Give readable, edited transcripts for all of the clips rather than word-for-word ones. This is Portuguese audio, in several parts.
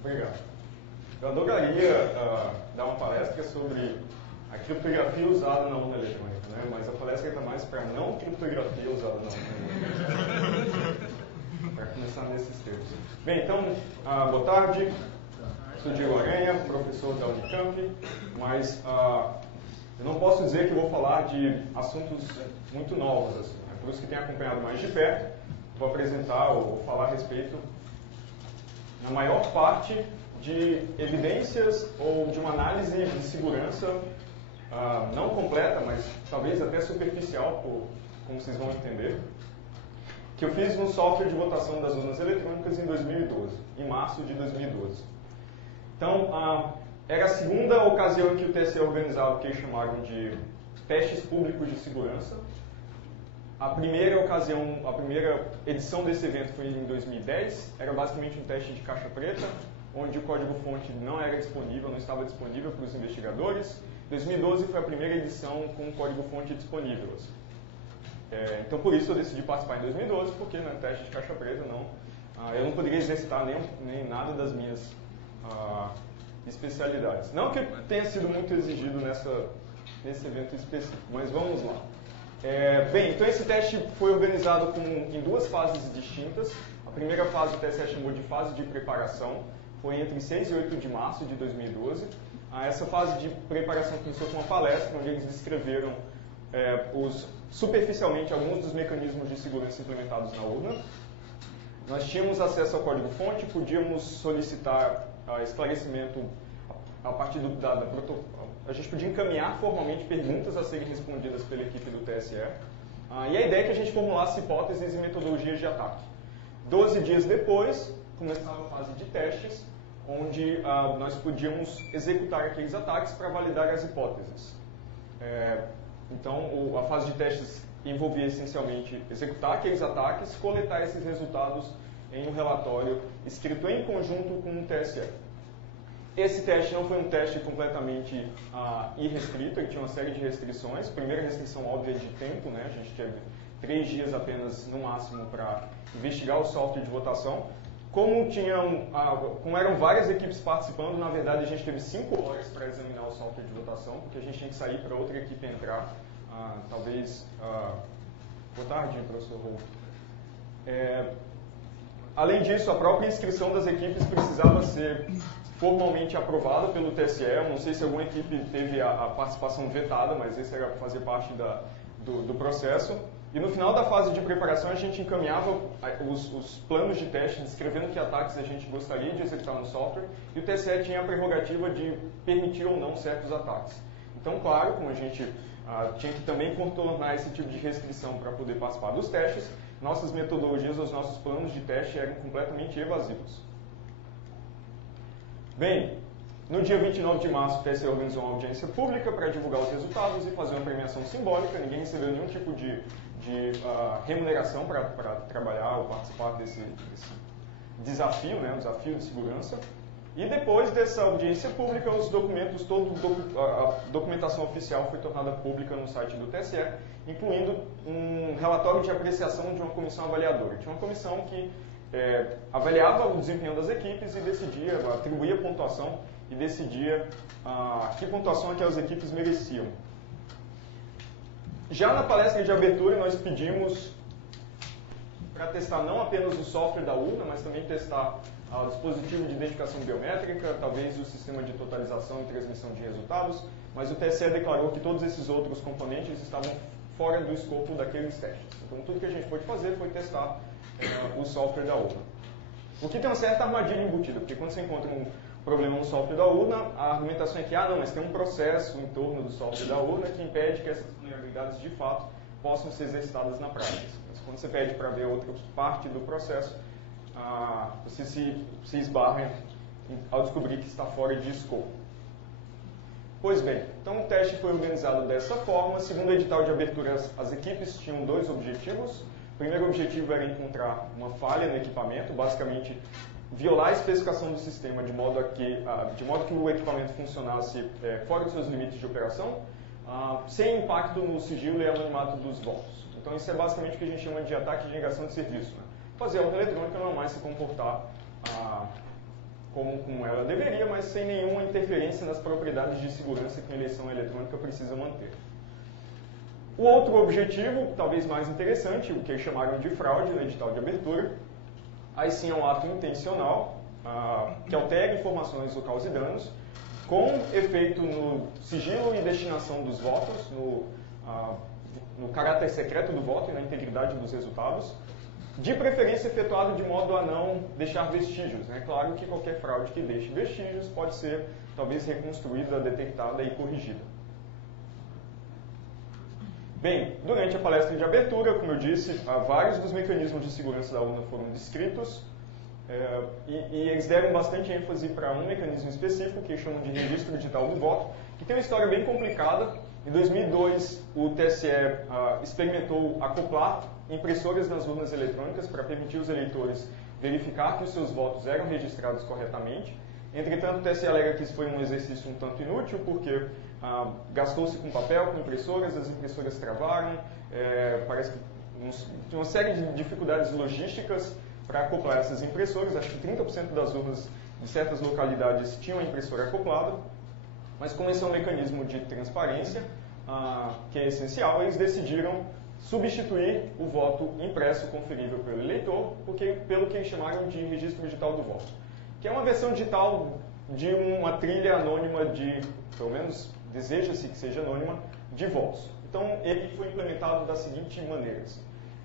Obrigado. Eu adoraria dar uma palestra sobre a criptografia usada na urna eletrônica, né? Mas a palestra está mais para não criptografia usada na urna eletrônica. Para começar nesses termos. Bem, então, boa tarde. Sou Diego Aranha, professor da Unicamp, mas eu não posso dizer que vou falar de assuntos muito novos, assim, né? Por isso que tenho acompanhado mais de perto, vou apresentar ou falar a respeito, na maior parte, de evidências ou de uma análise de segurança não completa, mas talvez até superficial, como vocês vão entender, que eu fiz no software de votação das urnas eletrônicas em 2012, em março de 2012. Então, era a segunda ocasião em que o TSE organizava o que eles chamaram de testes públicos de segurança. A primeira edição desse evento foi em 2010, era basicamente um teste de caixa preta, onde o código-fonte não era disponível, não estava disponível para os investigadores. 2012 foi a primeira edição com o código-fonte disponível. Então, por isso eu decidi participar em 2012, porque no teste de caixa preta eu não poderia exercitar nem nada das minhas especialidades. Não que tenha sido muito exigido nesse evento específico, mas vamos lá. Bem, então esse teste foi organizado em duas fases distintas. A primeira fase o TSE chamou de fase de preparação, foi entre 6 e 8 de março de 2012. Essa fase de preparação começou com uma palestra, onde eles descreveram superficialmente alguns dos mecanismos de segurança implementados na urna. Nós tínhamos acesso ao código-fonte, podíamos solicitar esclarecimento a partir a gente podia encaminhar formalmente perguntas a serem respondidas pela equipe do TSE. E a ideia é que a gente formulasse hipóteses e metodologias de ataque. 12 dias depois, começava a fase de testes, onde nós podíamos executar aqueles ataques para validar as hipóteses. Então, a fase de testes envolvia essencialmente executar aqueles ataques, coletar esses resultados em um relatório escrito em conjunto com o TSE. Esse teste não foi um teste completamente irrestrito, ele tinha uma série de restrições. Primeira restrição óbvia de tempo, né? A gente teve 3 dias apenas no máximo para investigar o software de votação. Como eram várias equipes participando, na verdade a gente teve 5 horas para examinar o software de votação, porque a gente tinha que sair para outra equipe entrar. Talvez... Boa tarde, professor Rolf. Além disso, a própria inscrição das equipes precisava ser formalmente aprovada pelo TSE. Eu não sei se alguma equipe teve a participação vetada, mas esse era fazer parte do processo. E no final da fase de preparação, a gente encaminhava os planos de teste, descrevendo que ataques a gente gostaria de executar no software, e o TSE tinha a prerrogativa de permitir ou não certos ataques. Então, claro, como a gente tinha que também contornar esse tipo de restrição para poder participar dos testes, nossas metodologias, os nossos planos de teste eram completamente evasivos. Bem, no dia 29 de março, o TSE organizou uma audiência pública para divulgar os resultados e fazer uma premiação simbólica. Ninguém recebeu nenhum tipo de remuneração para trabalhar ou participar desse desafio, né, um desafio de segurança. E depois dessa audiência pública, a documentação oficial foi tornada pública no site do TSE, incluindo um relatório de apreciação de uma comissão avaliadora. Tinha uma comissão que avaliava o desempenho das equipes e decidia, atribuía pontuação e decidia que pontuação aquelas equipes mereciam. Já na palestra de abertura, nós pedimos para testar não apenas o software da urna, mas também testar o dispositivo de identificação biométrica, talvez o sistema de totalização e transmissão de resultados, mas o TSE declarou que todos esses outros componentes estavam fora do escopo daqueles testes. Então, tudo que a gente pôde fazer foi testar o software da urna. O que tem uma certa armadilha embutida, porque quando você encontra um problema no software da urna, a argumentação é que, não, mas tem um processo em torno do software da urna que impede que essas vulnerabilidades, de fato, possam ser exercitadas na prática. Mas quando você pede para ver outra parte do processo, você se esbarra ao descobrir que está fora de escopo. Pois bem, então o teste foi organizado dessa forma. Segundo o edital de abertura, as equipes tinham 2 objetivos. O primeiro objetivo era encontrar uma falha no equipamento, basicamente violar a especificação do sistema de modo que o equipamento funcionasse fora dos seus limites de operação, sem impacto no sigilo e anonimato dos votos. Então isso é basicamente o que a gente chama de ataque de negação de serviço, né? Fazer a urna eletrônica não mais se comportar como ela deveria, mas sem nenhuma interferência nas propriedades de segurança que a eleição eletrônica precisa manter. O outro objetivo, talvez mais interessante, o que eles chamaram de fraude no edital de abertura, aí sim é um ato intencional, que altera informações ou cause danos, com efeito no sigilo e destinação dos votos, no caráter secreto do voto e na integridade dos resultados, de preferência efetuado de modo a não deixar vestígios. É claro que qualquer fraude que deixe vestígios pode ser, talvez, reconstruída, detectada e corrigida. Bem, durante a palestra de abertura, como eu disse, vários dos mecanismos de segurança da urna foram descritos, e eles deram bastante ênfase para um mecanismo específico, que eles chamam de registro digital do voto, que tem uma história bem complicada. Em 2002, o TSE experimentou acoplar impressoras nas urnas eletrônicas para permitir os eleitores verificar que os seus votos eram registrados corretamente. Entretanto, o TSE alega que isso foi um exercício um tanto inútil, porque gastou-se com papel, com impressoras, as impressoras travaram, parece que tinha uma série de dificuldades logísticas para acoplar essas impressoras. Acho que 30% das urnas de certas localidades tinham a impressora acoplada, mas como esse é um mecanismo de transparência, que é essencial, eles decidiram substituir o voto impresso conferível pelo eleitor pelo que eles chamaram de registro digital do voto, que é uma versão digital de uma trilha anônima de, pelo menos deseja-se que seja anônima, de votos. Então, ele foi implementado da seguinte maneira.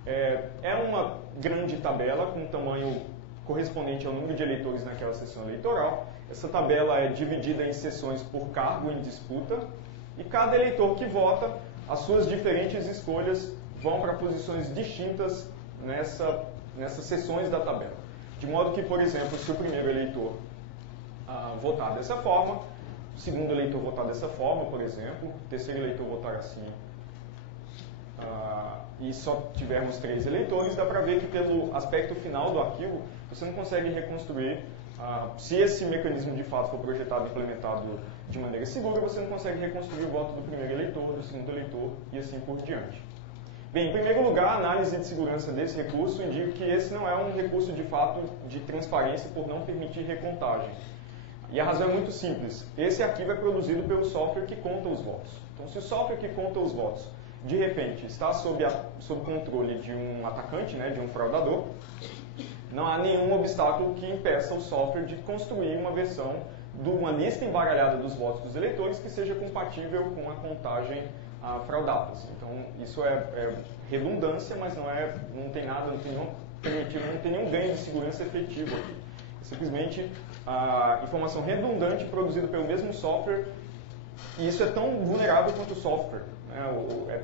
É uma grande tabela com tamanho correspondente ao número de eleitores naquela sessão eleitoral. Essa tabela é dividida em seções por cargo em disputa, e cada eleitor que vota, as suas diferentes escolhas vão para posições distintas nessas seções da tabela. De modo que, por exemplo, se o primeiro eleitor votar dessa forma, o segundo eleitor votar dessa forma, por exemplo, o terceiro eleitor votar assim, e só tivermos 3 eleitores, dá para ver que pelo aspecto final do arquivo, você não consegue reconstruir, se esse mecanismo de fato for projetado e implementado de maneira segura, você não consegue reconstruir o voto do primeiro eleitor, do segundo eleitor e assim por diante. Bem, em primeiro lugar, a análise de segurança desse recurso indica que esse não é um recurso de fato de transparência por não permitir recontagem. E a razão é muito simples. Esse arquivo é produzido pelo software que conta os votos. Então, se o software que conta os votos, de repente, está sob controle de um atacante, de um fraudador, não há nenhum obstáculo que impeça o software de construir uma versão de uma lista embaralhada dos votos dos eleitores que seja compatível com a contagem fraudada. Então, isso é redundância, mas não tem nada, não tem nenhum ganho de segurança efetivo aqui. É simplesmente a informação redundante produzida pelo mesmo software, e isso é tão vulnerável quanto o software.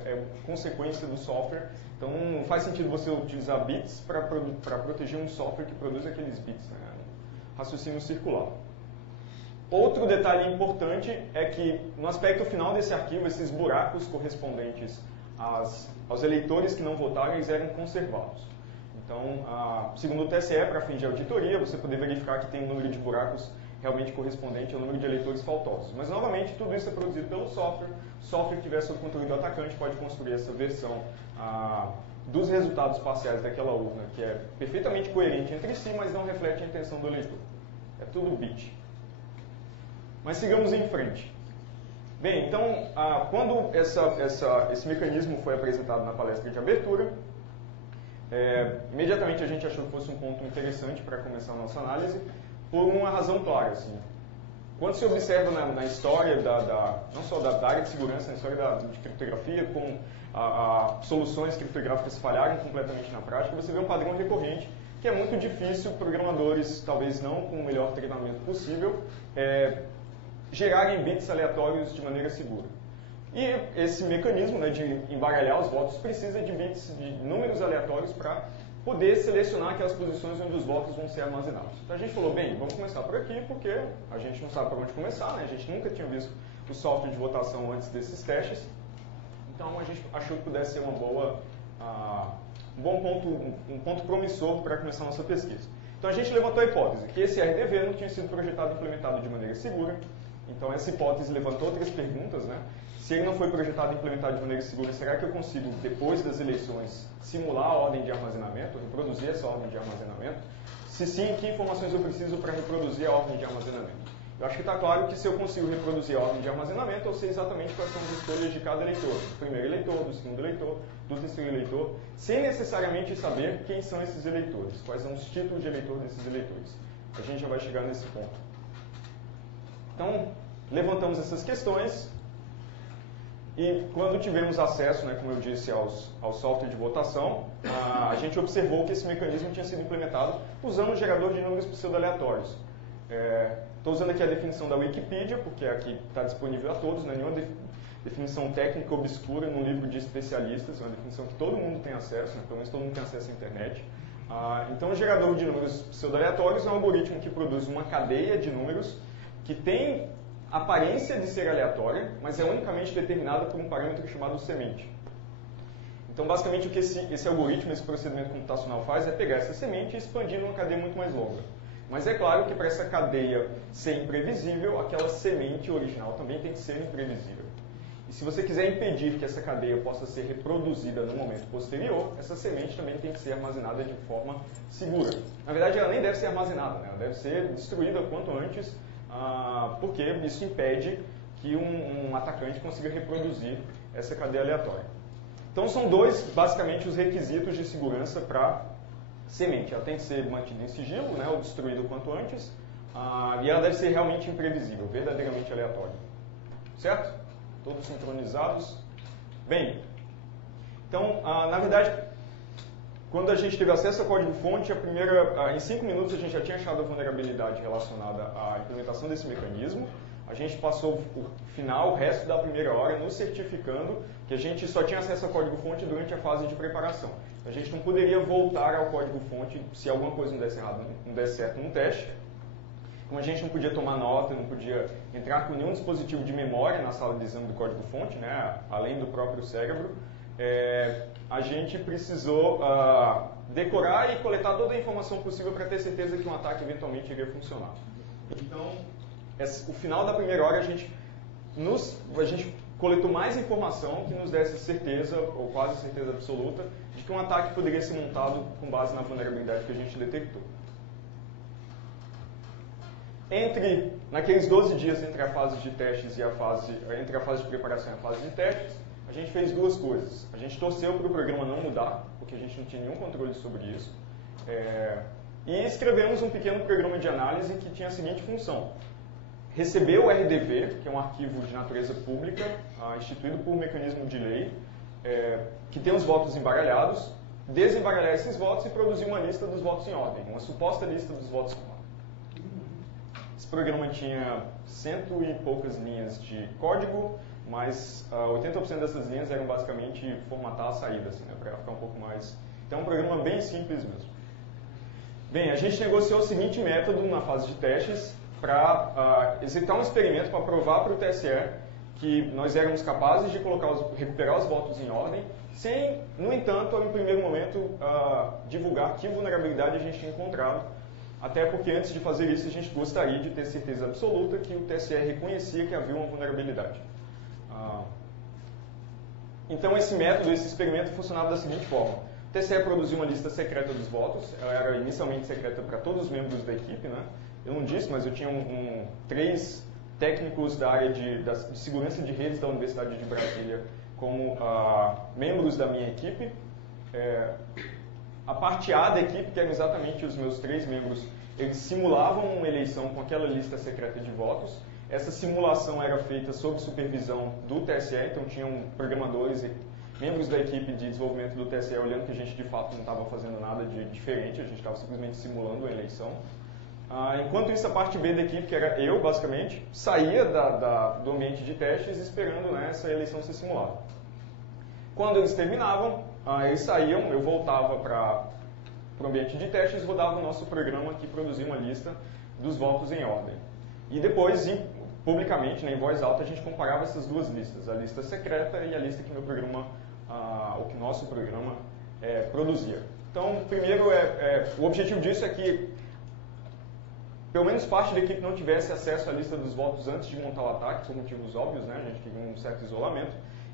É consequência do software. Então, não faz sentido você utilizar bits para proteger um software que produz aqueles bits. Raciocínio circular. Outro detalhe importante é que, no aspecto final desse arquivo, esses buracos correspondentes aos eleitores que não votaram, eles eram conservados. Então, segundo o TSE, para fins de auditoria, você poder verificar que tem um número de buracos realmente correspondente ao número de eleitores faltosos. Mas, novamente, tudo isso é produzido pelo software. O software que estiver sob controle do atacante pode construir essa versão dos resultados parciais daquela urna, que é perfeitamente coerente entre si, mas não reflete a intenção do eleitor. É tudo bit. Mas sigamos em frente. Bem, então, quando esse mecanismo foi apresentado na palestra de abertura, imediatamente a gente achou que fosse um ponto interessante para começar a nossa análise, por uma razão clara. Assim. Quando se observa na história, não só da área de segurança, na história de criptografia, com soluções criptográficas falharem completamente na prática, você vê um padrão recorrente, que é muito difícil programadores, talvez não com o melhor treinamento possível, gerarem bits aleatórios de maneira segura. E esse mecanismo de embaralhar os votos precisa de bits, de números aleatórios para poder selecionar aquelas posições onde os votos vão ser armazenados. Então a gente falou, bem, vamos começar por aqui, porque a gente não sabe por onde começar, a gente nunca tinha visto o software de votação antes desses testes, então a gente achou que pudesse ser um ponto promissor para começar a nossa pesquisa. Então a gente levantou a hipótese que esse RDV não tinha sido projetado e implementado de maneira segura. Então essa hipótese levantou outras perguntas, Se ele não foi projetado e implementado de maneira segura, será que eu consigo, depois das eleições, simular a ordem de armazenamento, reproduzir essa ordem de armazenamento? Se sim, que informações eu preciso para reproduzir a ordem de armazenamento? Eu acho que está claro que se eu consigo reproduzir a ordem de armazenamento, eu sei exatamente quais são as escolhas de cada eleitor. Do primeiro eleitor, do segundo eleitor, do terceiro eleitor, sem necessariamente saber quem são esses eleitores, quais são os títulos de eleitor desses eleitores. A gente já vai chegar nesse ponto. Então, levantamos essas questões e quando tivemos acesso, né, como eu disse, ao software de votação, a gente observou que esse mecanismo tinha sido implementado usando um gerador de números pseudo-aleatórios. Estou usando aqui a definição da Wikipedia, porque aqui está disponível a todos, não é nenhuma definição técnica obscura num livro de especialistas, é uma definição que todo mundo tem acesso, né? Pelo menos todo mundo tem acesso à internet. Então, o gerador de números pseudo-aleatórios é um algoritmo que produz uma cadeia de números que tem aparência de ser aleatória, mas é unicamente determinada por um parâmetro chamado semente. Então, basicamente, o que esse algoritmo, esse procedimento computacional faz é pegar essa semente e expandir numa cadeia muito mais longa. Mas é claro que para essa cadeia ser imprevisível, aquela semente original também tem que ser imprevisível. E se você quiser impedir que essa cadeia possa ser reproduzida no momento posterior, essa semente também tem que ser armazenada de forma segura. Na verdade, ela nem deve ser armazenada, né? Ela deve ser destruída quanto antes, porque isso impede que um atacante consiga reproduzir essa cadeia aleatória. Então, são dois, basicamente, os requisitos de segurança para semente. Ela tem que ser mantida em sigilo, né, ou destruída o quanto antes, e ela deve ser realmente imprevisível, verdadeiramente aleatória. Certo? Todos sincronizados? Bem, então, na verdade, quando a gente teve acesso ao código-fonte, em 5 minutos a gente já tinha achado a vulnerabilidade relacionada à implementação desse mecanismo. A gente passou o resto da primeira hora, nos certificando que a gente só tinha acesso ao código-fonte durante a fase de preparação. A gente não poderia voltar ao código-fonte se alguma coisa não desse certo no teste. Como a gente não podia tomar nota, não podia entrar com nenhum dispositivo de memória na sala de exame do código-fonte, né, além do próprio cérebro, a gente precisou decorar e coletar toda a informação possível para ter certeza que um ataque eventualmente iria funcionar. Então, o final da primeira hora a gente coletou mais informação que nos desse certeza, ou quase certeza absoluta, de que um ataque poderia ser montado com base na vulnerabilidade que a gente detectou. Naqueles 12 dias entre a fase de testes e entre a fase de preparação e a fase de testes, a gente fez duas coisas. A gente torceu para o programa não mudar, porque a gente não tinha nenhum controle sobre isso, e escrevemos um pequeno programa de análise que tinha a seguinte função: receber o RDV, que é um arquivo de natureza pública, instituído por mecanismo de lei, que tem os votos embaralhados, desembaralhar esses votos e produzir uma lista dos votos em ordem, uma suposta lista dos votos em ordem. Esse programa tinha 100 e poucas linhas de código, mas 80% dessas linhas eram basicamente formatar a saída, assim, né, para ficar um pouco mais... Então é um programa bem simples mesmo. Bem, a gente negociou o seguinte método na fase de testes para executar um experimento para provar para o TSE que nós éramos capazes de recuperar os votos em ordem, sem, no entanto, em primeiro momento, divulgar que vulnerabilidade a gente tinha encontrado. Até porque, antes de fazer isso, a gente gostaria de ter certeza absoluta que o TSE reconhecia que havia uma vulnerabilidade. Então, esse experimento funcionava da seguinte forma. O TSE produziu uma lista secreta dos votos. Ela era inicialmente secreta para todos os membros da equipe, né? Eu não disse, mas eu tinha 3 técnicos da área de segurança de redes da Universidade de Brasília como membros da minha equipe. A parte A da equipe, que eram exatamente os meus 3 membros, eles simulavam uma eleição com aquela lista secreta de votos. Essa simulação era feita sob supervisão do TSE, então tinham programadores e membros da equipe de desenvolvimento do TSE olhando que a gente de fato não estava fazendo nada de diferente, a gente estava simplesmente simulando a eleição. Enquanto isso, a parte B da equipe, que era eu, basicamente, saía do ambiente de testes esperando, né, essa eleição ser simulada. Quando eles terminavam, eles saíam, eu voltava para o ambiente de testes, rodava o nosso programa que produzia uma lista dos votos em ordem. E depois, publicamente, né, em voz alta, a gente comparava essas duas listas, a lista secreta e a lista que meu programa, ou que nosso programa produzia. Então, primeiro, o objetivo disso é que pelo menos parte da equipe não tivesse acesso à lista dos votos antes de montar o ataque, por motivos óbvios, né? A gente queria um certo isolamento.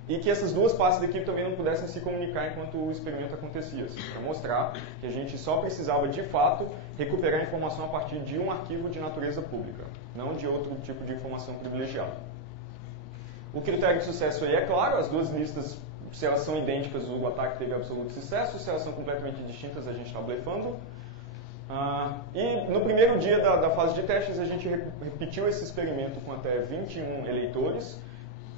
e que essas duas partes da equipe também não pudessem se comunicar enquanto o experimento acontecia, assim, para mostrar que a gente só precisava, de fato, recuperar a informação a partir de um arquivo de natureza pública, não de outro tipo de informação privilegiada. O critério de sucesso aí é claro, as duas listas, se elas são idênticas, o ataque teve absoluto sucesso, se elas são completamente distintas, a gente está blefando. E no primeiro dia da fase de testes, a gente repetiu esse experimento com até 21 eleitores,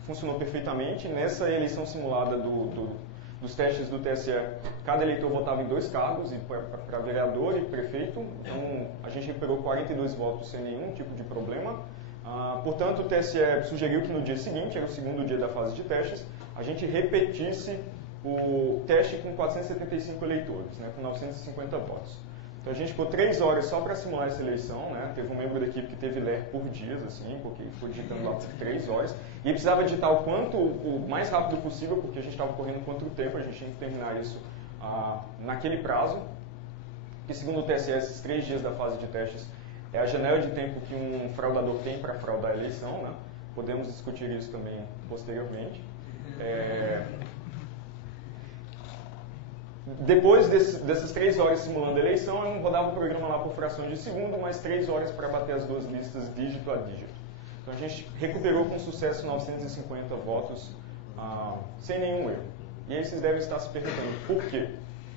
funcionou perfeitamente. Nessa eleição simulada dos testes do TSE, cada eleitor votava em 2 cargos, para vereador e prefeito. Então, a gente recuperou 42 votos sem nenhum tipo de problema. Portanto, o TSE sugeriu que no dia seguinte, era o segundo dia da fase de testes, a gente repetisse o teste com 475 eleitores, né, com 950 votos. Então a gente ficou 3 horas só para simular essa eleição, né? Teve um membro da equipe que teve ler por dias, assim, porque ficou digitando lá por 3 horas. E precisava digitar o mais rápido possível, porque a gente estava correndo contra o tempo, a gente tinha que terminar isso naquele prazo. Que segundo o TSE, esses 3 dias da fase de testes é a janela de tempo que um fraudador tem para fraudar a eleição, né? Podemos discutir isso também posteriormente. Depois dessas 3 horas simulando a eleição, eu rodava o programa lá por frações de segundo, mais 3 horas para bater as duas listas dígito a dígito. Então a gente recuperou com sucesso 950 votos sem nenhum erro. E aí vocês devem estar se perguntando, por quê?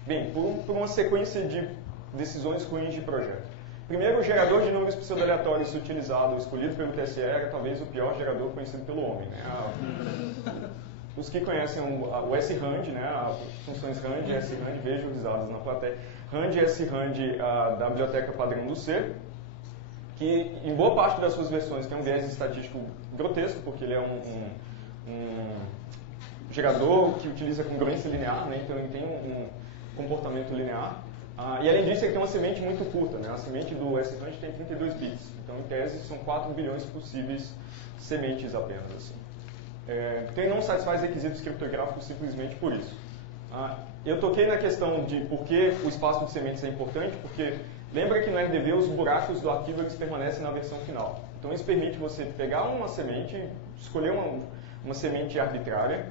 Bem, por uma sequência de decisões ruins de projeto. Primeiro, o gerador de números pseudo-aleatórios utilizado, escolhido pelo TSE, era talvez o pior gerador conhecido pelo homem, né? Os que conhecem o SRAND, né, as funções RAND e SRAND, vejam risadas na plateia. RAND e SRAND da biblioteca padrão do C, que em boa parte das suas versões tem um viés estatístico grotesco, porque ele é um gerador que utiliza congruência linear, né, então ele tem um comportamento linear. E além disso, ele tem uma semente muito curta, né, a semente do SRAND tem 32 bits, então em tese são 4 bilhões possíveis sementes apenas, assim. Então não satisfaz requisitos criptográficos simplesmente por isso. Eu toquei na questão de por que o espaço de sementes é importante, porque lembra que no RDV os buracos do arquivo eles permanecem na versão final. Então isso permite você pegar uma semente, escolher uma semente arbitrária,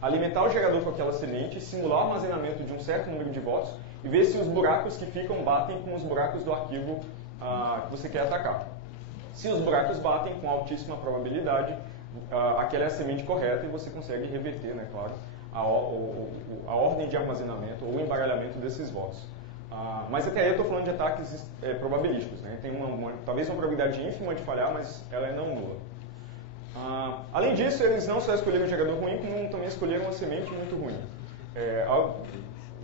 alimentar o gerador com aquela semente, simular o armazenamento de um certo número de votos e ver se os buracos que ficam batem com os buracos do arquivo que você quer atacar. Se os buracos batem com altíssima probabilidade, aquela é a semente correta e você consegue reverter, né, claro, a ordem de armazenamento ou o embaralhamento desses votos. Mas até aí eu estou falando de ataques probabilísticos, né? Tem talvez uma probabilidade ínfima de falhar, mas ela é não nula. Além disso, eles não só escolheram um gerador ruim, como também escolheram uma semente muito ruim.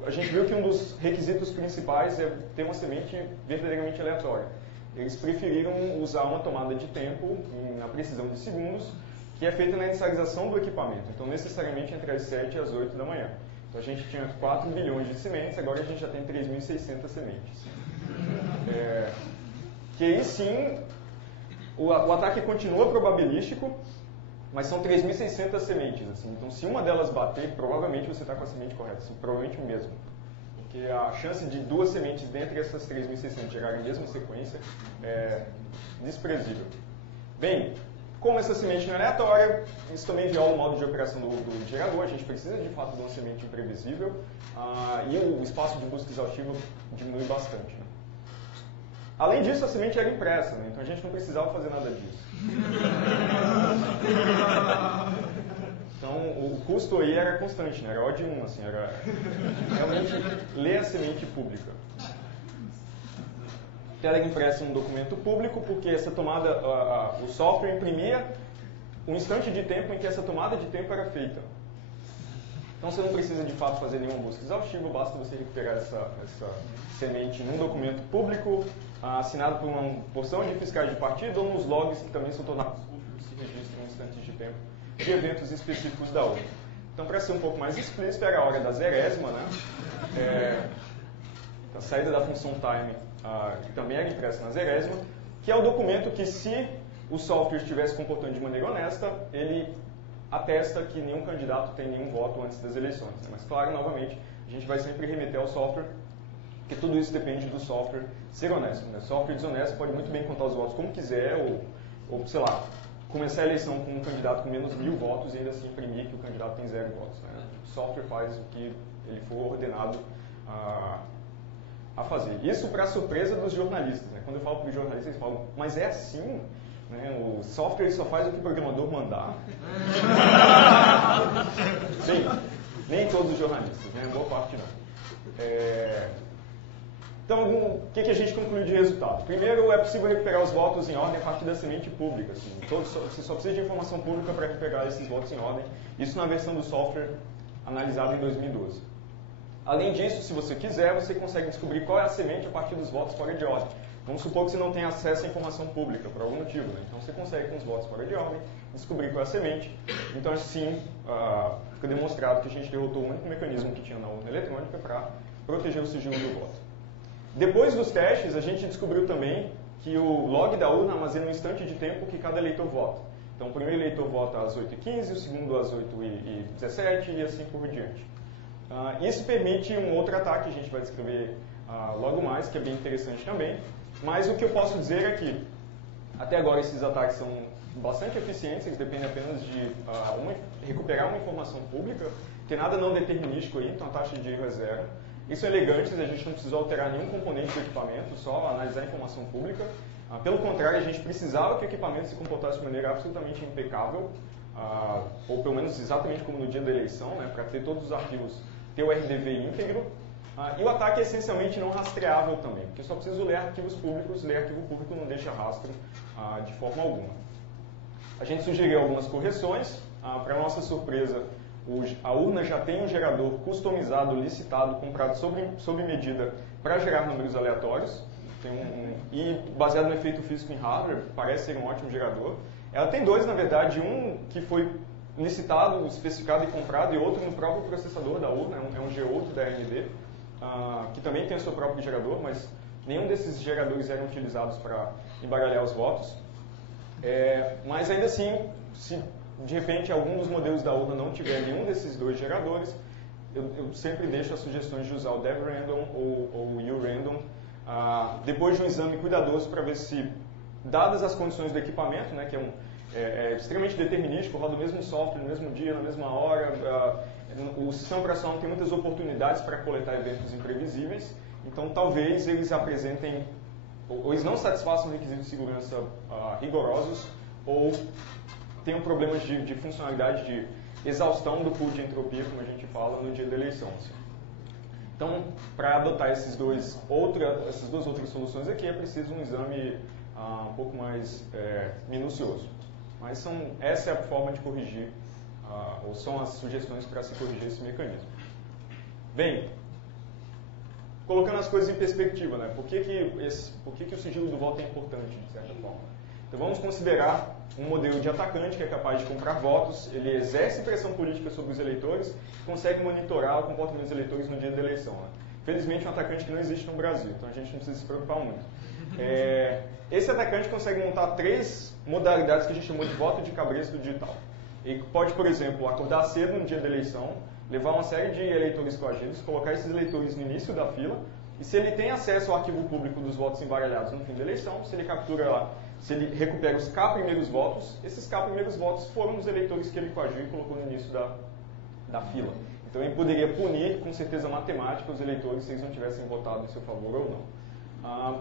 A gente viu que um dos requisitos principais é ter uma semente verdadeiramente aleatória. Eles preferiram usar uma tomada de tempo, na precisão de segundos, que é feita na inicialização do equipamento. Então, necessariamente entre as 7 e as 8 da manhã. Então, a gente tinha 4 bilhões de sementes, agora a gente já tem 3.600 sementes. Que aí sim, o ataque continua probabilístico, mas são 3.600 sementes. Assim. Então, se uma delas bater, provavelmente você está com a semente correta, assim, provavelmente mesmo. Porque a chance de 2 sementes dentre essas 3.600 gerarem a mesma sequência é desprezível. Bem, como essa semente não é aleatória, isso também viola o modo de operação do gerador, a gente precisa de fato de uma semente imprevisível e o espaço de busca exaustiva diminui bastante. Né? Além disso, a semente era impressa, né? Então a gente não precisava fazer nada disso. Então o custo aí era constante, né? Era O de 1, assim, era realmente ler a semente pública. Ela era impressa em um documento público, porque essa tomada, o software imprimia um instante de tempo em que essa tomada de tempo era feita. Então você não precisa de fato fazer nenhuma busca exaustiva, basta você recuperar essa semente num documento público, assinado por uma porção de fiscais de partido, ou nos logs que também são tornados públicos, se registram instantes de tempo de eventos específicos da urna. Então, para ser um pouco mais explícito, era a hora da zerésima, né? A saída da função time, que também era impressa na zerésima, que é o documento que, se o software estivesse comportando de maneira honesta, ele atesta que nenhum candidato tem nenhum voto antes das eleições. Né? Mas, claro, novamente, a gente vai sempre remeter ao software, porque tudo isso depende do software ser honesto. Né? Software desonesto pode muito bem contar os votos como quiser, ou sei lá, começar a eleição com um candidato com menos 1.000 votos e ainda assim imprimir que o candidato tem 0 votos. Né? O software faz o que ele for ordenado a fazer. Isso para surpresa dos jornalistas. Né? Quando eu falo para os jornalistas, eles falam, mas é assim? Né? O software só faz o que o programador mandar. Sim, nem todos os jornalistas, né? Boa parte não. Então, o que a gente concluiu de resultado? Primeiro, é possível recuperar os votos em ordem a partir da semente pública. Assim. Você só precisa de informação pública para recuperar esses votos em ordem. Isso na versão do software analisada em 2012. Além disso, se você quiser, você consegue descobrir qual é a semente a partir dos votos fora de ordem. Vamos supor que você não tem acesso à informação pública, por algum motivo. Né? Então, você consegue, com os votos fora de ordem, descobrir qual é a semente. Então, assim, fica demonstrado que a gente derrotou o único mecanismo que tinha na urna eletrônica para proteger o sigilo do voto. Depois dos testes, a gente descobriu também que o log da urna armazena um instante de tempo que cada eleitor vota. Então, o primeiro eleitor vota às 8h15, o segundo às 8h17 e assim por diante. Isso permite um outro ataque que a gente vai descrever logo mais, que é bem interessante também. Mas o que eu posso dizer é que, até agora, esses ataques são bastante eficientes, eles dependem apenas de recuperar uma informação pública, tem nada não determinístico aí, então a taxa de erro é 0. Isso é elegante, a gente não precisou alterar nenhum componente do equipamento, só analisar a informação pública. Pelo contrário, a gente precisava que o equipamento se comportasse de maneira absolutamente impecável, ou pelo menos exatamente como no dia da eleição, né, para ter todos os arquivos, ter o RDV íntegro. E o ataque é essencialmente não rastreável também, porque eu só preciso ler arquivos públicos, ler arquivo público não deixa rastro de forma alguma. A gente sugeriu algumas correções, para nossa surpresa, a urna já tem um gerador customizado, licitado, comprado sob medida para gerar números aleatórios. E baseado no efeito físico em hardware, parece ser um ótimo gerador. Ela tem dois, na verdade, um que foi licitado, especificado e comprado, e outro no próprio processador da urna, é um G8 da AMD, que também tem o seu próprio gerador, mas nenhum desses geradores eram utilizados para embaralhar os votos. Mas ainda assim, se de repente algum dos modelos da urna não tiver nenhum desses dois geradores, eu sempre deixo as sugestões de usar o DevRandom ou o URandom, depois de um exame cuidadoso para ver se, dadas as condições do equipamento, né, que é extremamente determinístico, roda o mesmo software no mesmo dia, na mesma hora, o sistema operacional tem muitas oportunidades para coletar eventos imprevisíveis, então talvez eles apresentem, ou eles não satisfaçam requisitos de segurança rigorosos, ou tenham problemas de funcionalidade, de exaustão do pool de entropia, como a gente fala no dia da eleição. Assim. Então, para adotar essas duas outras soluções aqui, é preciso um exame um pouco mais minucioso. Mas essa é a forma de corrigir, ou são as sugestões para se corrigir esse mecanismo. Bem, colocando as coisas em perspectiva, né? Por que o sigilo do voto é importante, de certa forma? Então vamos considerar um modelo de atacante que é capaz de comprar votos, ele exerce pressão política sobre os eleitores, consegue monitorar o comportamento dos eleitores no dia da eleição. Né? Felizmente, um atacante que não existe no Brasil, então a gente não precisa se preocupar muito. Esse atacante consegue montar 3 modalidades que a gente chamou de voto de cabresto digital. Ele pode, por exemplo, acordar cedo no dia da eleição, levar uma série de eleitores coagidos, colocar esses eleitores no início da fila, e se ele tem acesso ao arquivo público dos votos embaralhados no fim da eleição, se ele captura lá, se ele recupera os K primeiros votos, esses K primeiros votos foram os eleitores que ele coagiu e colocou no início da fila. Então ele poderia punir, com certeza matemática, os eleitores se eles não tivessem votado em seu favor ou não.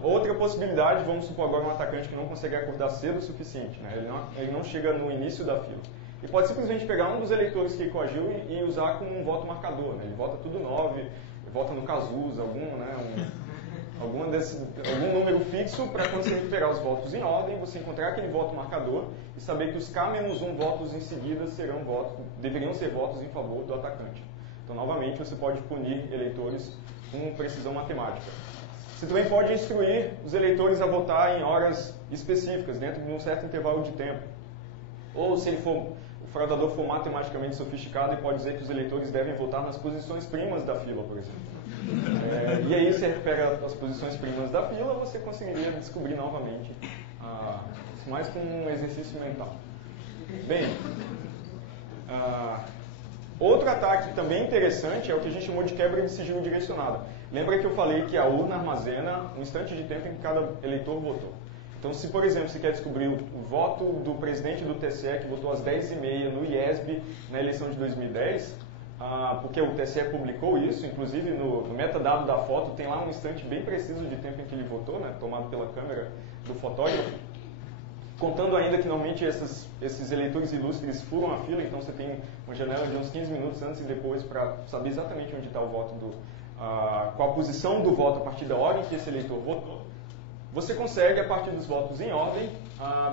Outra possibilidade, vamos supor agora um atacante que não consegue acordar cedo o suficiente, né? Ele não chega no início da fila. Ele pode simplesmente pegar um dos eleitores que ele coagiu e usar como um voto marcador. Né? Ele vota tudo 9, vota no Cazuza, algum número fixo para quando você recuperar os votos em ordem, você encontrar aquele voto marcador e saber que os K-1 votos em seguida deveriam ser votos em favor do atacante. Então, novamente, você pode punir eleitores com precisão matemática. Você também pode instruir os eleitores a votar em horas específicas, dentro de um certo intervalo de tempo. Ou, se o fraudador for matematicamente sofisticado, ele pode dizer que os eleitores devem votar nas posições primas da fila, por exemplo. E aí, se recupera as posições primas da fila, você conseguiria descobrir novamente, mais com um exercício mental. Bem, outro ataque também interessante é o que a gente chamou de quebra de sigilo direcionada. Lembra que eu falei que a urna armazena um instante de tempo em que cada eleitor votou. Então, se, por exemplo, você quer descobrir o voto do presidente do TSE, que votou às 10h30 no IESB na eleição de 2010, porque o TSE publicou isso, inclusive no metadado da foto tem lá um instante bem preciso de tempo em que ele votou, né, tomado pela câmera do fotógrafo, contando ainda que normalmente esses eleitores ilustres furam a fila, então você tem uma janela de uns 15 minutos antes e depois para saber exatamente onde está o voto, qual a posição do voto a partir da hora em que esse eleitor votou. Você consegue, a partir dos votos em ordem,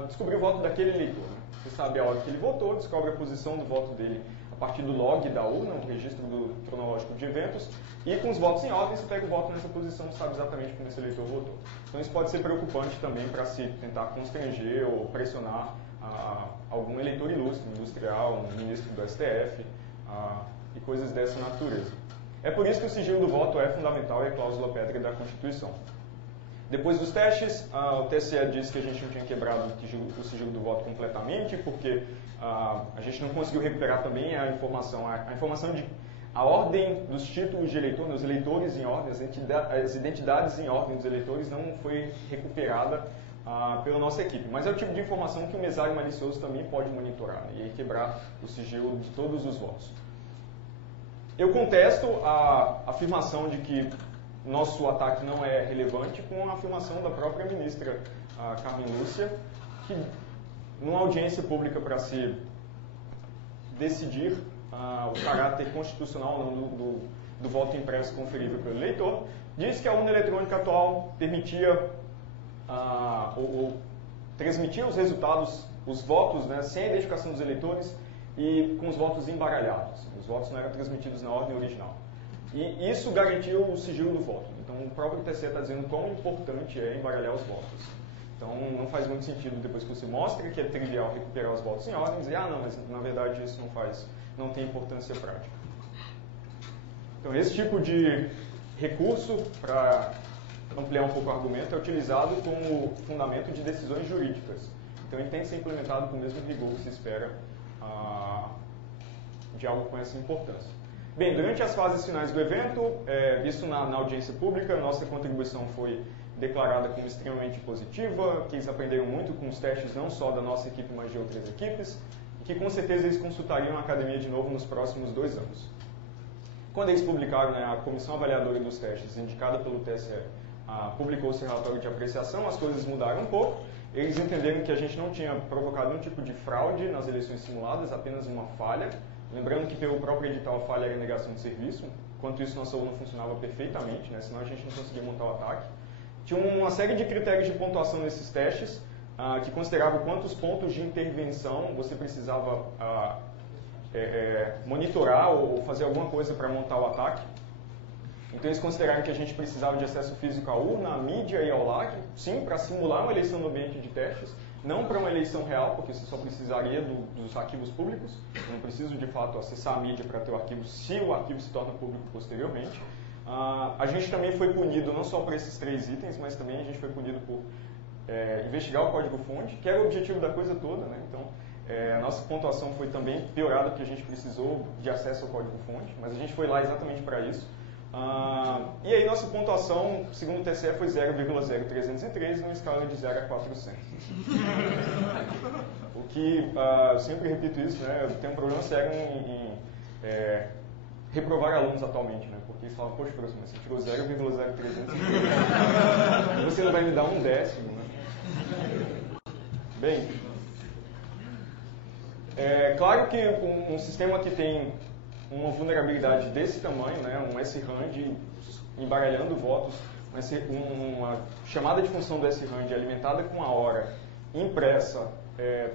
descobrir o voto daquele eleitor. Né? Você sabe a hora que ele votou, descobre a posição do voto dele a partir do log da urna, o registro cronológico de eventos, e com os votos em ordem, você pega o voto nessa posição e sabe exatamente como esse eleitor votou. Então isso pode ser preocupante também para se tentar constranger ou pressionar algum eleitor ilustre, industrial, um ministro do STF e coisas dessa natureza. É por isso que o sigilo do voto é fundamental e é cláusula pétrea da Constituição. Depois dos testes, o TSE disse que a gente não tinha quebrado o sigilo do voto completamente, porque a gente não conseguiu recuperar também a informação de a ordem dos títulos de eleitor, os eleitores em ordem, as identidades em ordem dos eleitores não foi recuperada pela nossa equipe. Mas é o tipo de informação que o mesário malicioso também pode monitorar, né, e quebrar o sigilo de todos os votos. Eu contesto a afirmação de que nosso ataque não é relevante com a afirmação da própria ministra Carmen Lúcia, que numa audiência pública para se decidir o caráter constitucional ou não do voto impresso conferível pelo eleitor, disse que a urna eletrônica atual permitia ou transmitia os resultados, os votos, né, sem a identificação dos eleitores e com os votos embaralhados. Os votos não eram transmitidos na ordem original. E isso garantiu o sigilo do voto. Então, o próprio TSE está dizendo quão importante é embaralhar os votos. Então, não faz muito sentido, depois que você mostra que é trivial recuperar os votos em ordem, dizer, não, mas na verdade isso não tem importância prática. Então, esse tipo de recurso, para ampliar um pouco o argumento, é utilizado como fundamento de decisões jurídicas. Então, ele tem que ser implementado com o mesmo rigor que se espera de algo com essa importância. Bem, durante as fases finais do evento, visto na audiência pública, nossa contribuição foi declarada como extremamente positiva, que eles aprenderam muito com os testes não só da nossa equipe, mas de outras equipes, e que com certeza eles consultariam a academia de novo nos próximos 2 anos. Quando eles publicaram, né, a comissão avaliadora dos testes, indicada pelo TSE, publicou seu relatório de apreciação, as coisas mudaram um pouco. Eles entenderam que a gente não tinha provocado nenhum tipo de fraude nas eleições simuladas, apenas uma falha. Lembrando que pelo próprio edital a falha era negação de serviço, enquanto isso nossa urna funcionava perfeitamente, né, senão a gente não conseguia montar o ataque. Tinha uma série de critérios de pontuação nesses testes, que consideravam quantos pontos de intervenção você precisava monitorar ou fazer alguma coisa para montar o ataque. Então eles consideraram que a gente precisava de acesso físico à urna, à mídia e ao lag, sim, para simular uma eleição no ambiente de testes, não para uma eleição real, porque você só precisaria dos arquivos públicos. Eu não preciso, de fato, acessar a mídia para ter o arquivo, se o arquivo se torna público posteriormente. A gente também foi punido não só por esses 3 itens, mas também a gente foi punido por investigar o código-fonte, que era o objetivo da coisa toda, né? Então, a nossa pontuação foi também piorada porque a gente precisou de acesso ao código-fonte, mas a gente foi lá exatamente para isso. E aí nossa pontuação, segundo o TSE, foi 0,0313 numa escala de 0 a 400. O que, eu sempre repito isso, né, eu tenho um problema sério em reprovar alunos atualmente, né, porque eles falam, poxa, professor, mas você tirou 0,0313, você não vai me dar 1 décimo, né? Bem, claro que um sistema que tem uma vulnerabilidade desse tamanho, né, um SRAND embaralhando votos, uma chamada de função do SRAND alimentada com a hora impressa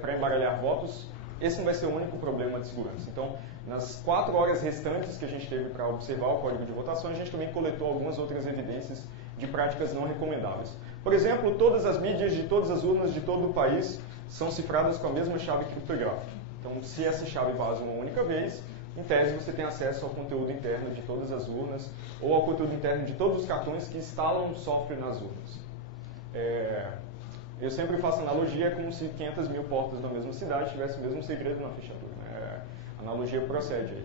para embaralhar votos, esse não vai ser o único problema de segurança. Então, nas 4 horas restantes que a gente teve para observar o código de votação, a gente também coletou algumas outras evidências de práticas não recomendáveis. Por exemplo, todas as mídias de todas as urnas de todo o país são cifradas com a mesma chave criptográfica. Então, se essa chave vaza uma única vez, em tese você tem acesso ao conteúdo interno de todas as urnas ou ao conteúdo interno de todos os cartões que instalam software nas urnas. Eu sempre faço analogia como se 500 mil portas da mesma cidade tivesse o mesmo segredo na fechadura, né? A analogia procede aí.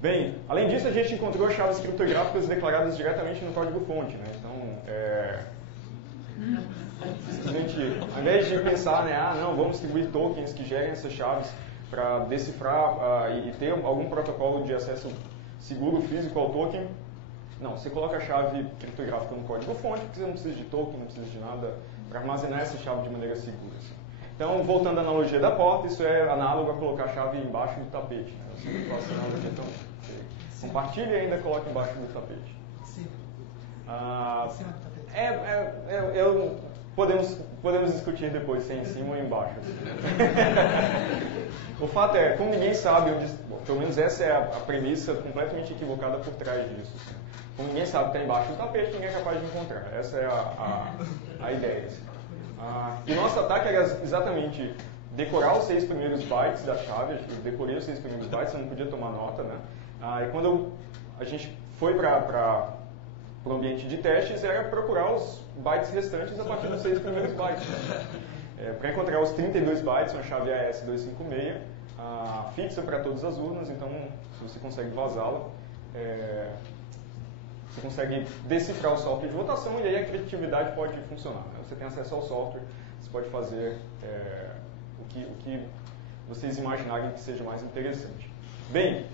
Bem, além disso, a gente encontrou chaves criptográficas declaradas diretamente no código-fonte, né? Então, Simplesmente, ao invés de pensar, né, não, vamos distribuir tokens que gerem essas chaves para decifrar e ter algum protocolo de acesso seguro físico ao token, não, você coloca a chave criptográfica no código-fonte, porque você não precisa de token, não precisa de nada para armazenar essa chave de maneira segura. Assim. Então, voltando à analogia da porta, isso é análogo a colocar a chave embaixo do tapete. Né? Eu sempre faço essa analogia também. Você compartilha e ainda coloca embaixo do tapete. Sim. Podemos discutir depois se é em cima ou embaixo. O fato é, como ninguém sabe onde... Bom, pelo menos essa é a premissa completamente equivocada por trás disso. Assim. Como ninguém sabe o que está embaixo do tapete, ninguém é capaz de encontrar. Essa é a ideia. Assim. E o nosso ataque era exatamente decorar os 6 primeiros bytes da chave. Eu decorei os 6 primeiros bytes, eu não podia tomar nota, né? E quando a gente foi para o ambiente de testes, era procurar os bytes restantes a partir dos 6 primeiros bytes. Né? Para encontrar os 32 bytes, uma chave AES256, fixa para todas as urnas, então se você consegue vazá-la, você consegue decifrar o software de votação e aí a criatividade pode funcionar. Né? Você tem acesso ao software, você pode fazer o que vocês imaginarem que seja mais interessante. Bem,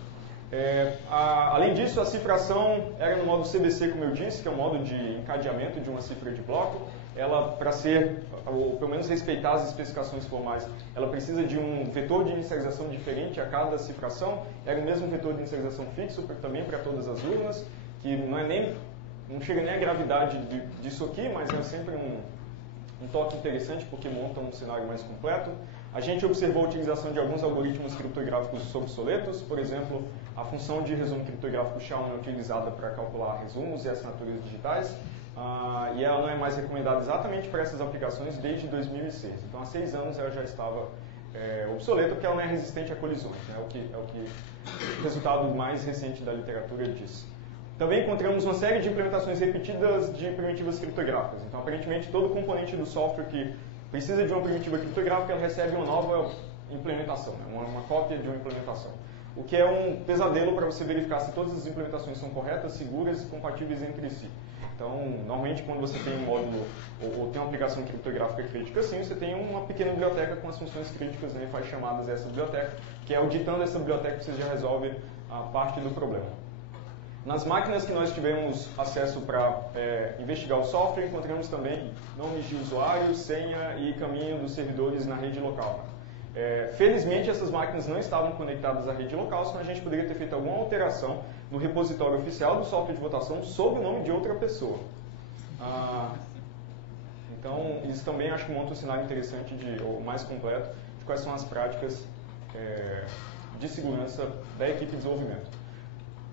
além disso, a cifração era no modo CBC, como eu disse, que é o modo de encadeamento de uma cifra de bloco. Ela, para ser, ou pelo menos respeitar as especificações formais, ela precisa de um vetor de inicialização diferente a cada cifração. Era o mesmo vetor de inicialização fixo também para todas as urnas, que não chega nem a gravidade disso aqui, mas é sempre um toque interessante porque monta um cenário mais completo. A gente observou a utilização de alguns algoritmos criptográficos obsoletos, por exemplo, a função de resumo criptográfico SHA é utilizada para calcular resumos e assinaturas digitais, e ela não é mais recomendada exatamente para essas aplicações desde 2006. Então, há 6 anos ela já estava obsoleta porque ela não é resistente a colisões, né? É o que o resultado mais recente da literatura diz. Também encontramos uma série de implementações repetidas de primitivas criptográficas. Então, aparentemente, todo componente do software que precisa de uma primitiva criptográfica, ela recebe uma nova implementação, né? uma cópia de uma implementação. O que é um pesadelo para você verificar se todas as implementações são corretas, seguras e compatíveis entre si. Então, normalmente, quando você tem um módulo ou tem uma aplicação criptográfica crítica assim, você tem uma pequena biblioteca com as funções críticas, né, e faz chamadas a essa biblioteca, que é auditando essa biblioteca você já resolve a parte do problema. Nas máquinas que nós tivemos acesso para investigar o software, encontramos também nomes de usuário, senha e caminho dos servidores na rede local. Felizmente, essas máquinas não estavam conectadas à rede local, senão a gente poderia ter feito alguma alteração no repositório oficial do software de votação sob o nome de outra pessoa. Então, isso também acho que monta um cenário interessante, ou mais completo, de quais são as práticas de segurança da equipe de desenvolvimento.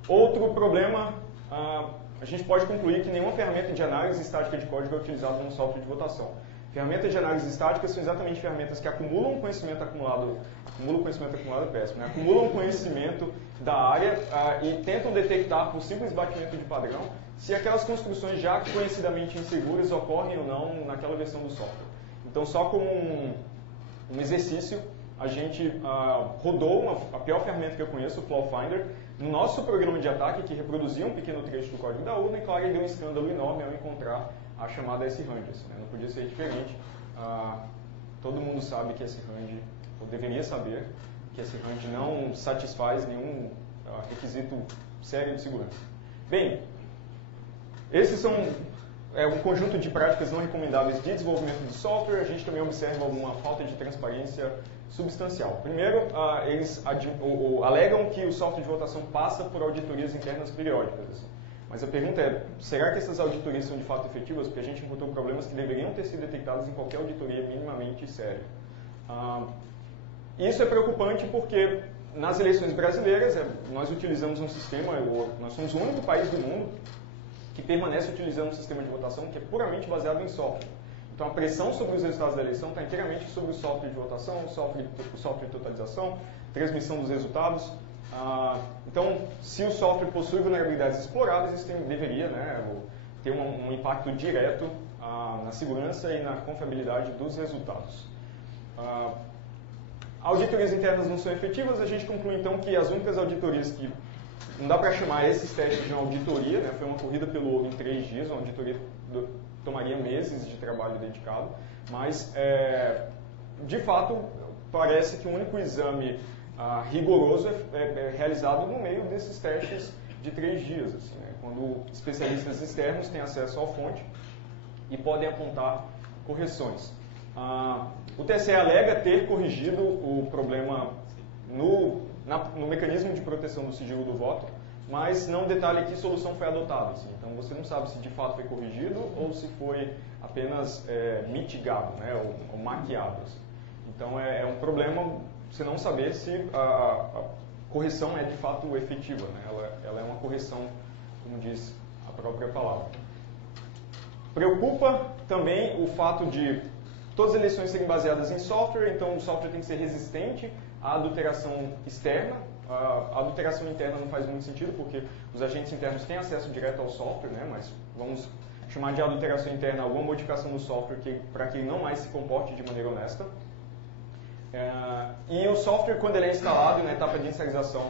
Outro problema, a gente pode concluir que nenhuma ferramenta de análise estática de código é utilizada no software de votação. Ferramentas de análise estática são exatamente ferramentas que acumulam conhecimento acumulado é péssimo, né? Acumulam conhecimento da área e tentam detectar por simples batimento de padrão se aquelas construções já conhecidamente inseguras ocorrem ou não naquela versão do software. Então, só como um exercício, a gente rodou a pior ferramenta que eu conheço, o Flaw Finder, no nosso programa de ataque, que reproduzia um pequeno trecho do código da urna, e claro, ele deu um escândalo enorme ao encontrar a chamada SRange. Né? Não podia ser diferente. Todo mundo sabe que SRange, ou deveria saber, que SRange não satisfaz nenhum requisito sério de segurança. Bem, esses são um conjunto de práticas não recomendáveis de desenvolvimento de software. A gente também observa alguma falta de transparência substancial. Primeiro, eles alegam que o software de votação passa por auditorias internas periódicas. Assim. Mas a pergunta é, será que essas auditorias são de fato efetivas? Porque a gente encontrou problemas que deveriam ter sido detectados em qualquer auditoria minimamente séria. Isso é preocupante porque nas eleições brasileiras nós utilizamos um sistema, nós somos o único país do mundo que permanece utilizando um sistema de votação que é puramente baseado em software. Então, a pressão sobre os resultados da eleição está inteiramente sobre o software de votação, o software de totalização, transmissão dos resultados. Então, se o software possui vulnerabilidades exploráveis, isso deveria ter um impacto direto na segurança e na confiabilidade dos resultados. Auditorias internas não são efetivas, a gente conclui então que as únicas auditorias que não dá para chamar esses testes de uma auditoria, né? Foi uma corrida pelo ouro em 3 dias, uma auditoria tomaria meses de trabalho dedicado, mas, de fato, parece que o único exame rigoroso é realizado no meio desses testes de 3 dias, assim, né? Quando especialistas externos têm acesso à fonte e podem apontar correções. O TSE alega ter corrigido o problema no mecanismo de proteção do sigilo do voto, mas não detalha que solução foi adotada. Assim. Então você não sabe se de fato foi corrigido ou se foi apenas mitigado, né, ou maquiado. Assim. Então é um problema você não saber se a correção é de fato efetiva. Né? Ela é uma correção, como diz a própria palavra. Preocupa também o fato de todas as eleições serem baseadas em software, então o software tem que ser resistente à adulteração externa. A adulteração interna não faz muito sentido, porque os agentes internos têm acesso direto ao software, né? Mas vamos chamar de adulteração interna alguma modificação no software para que ele não mais se comporte de maneira honesta. E o software, quando ele é instalado na etapa de inicialização,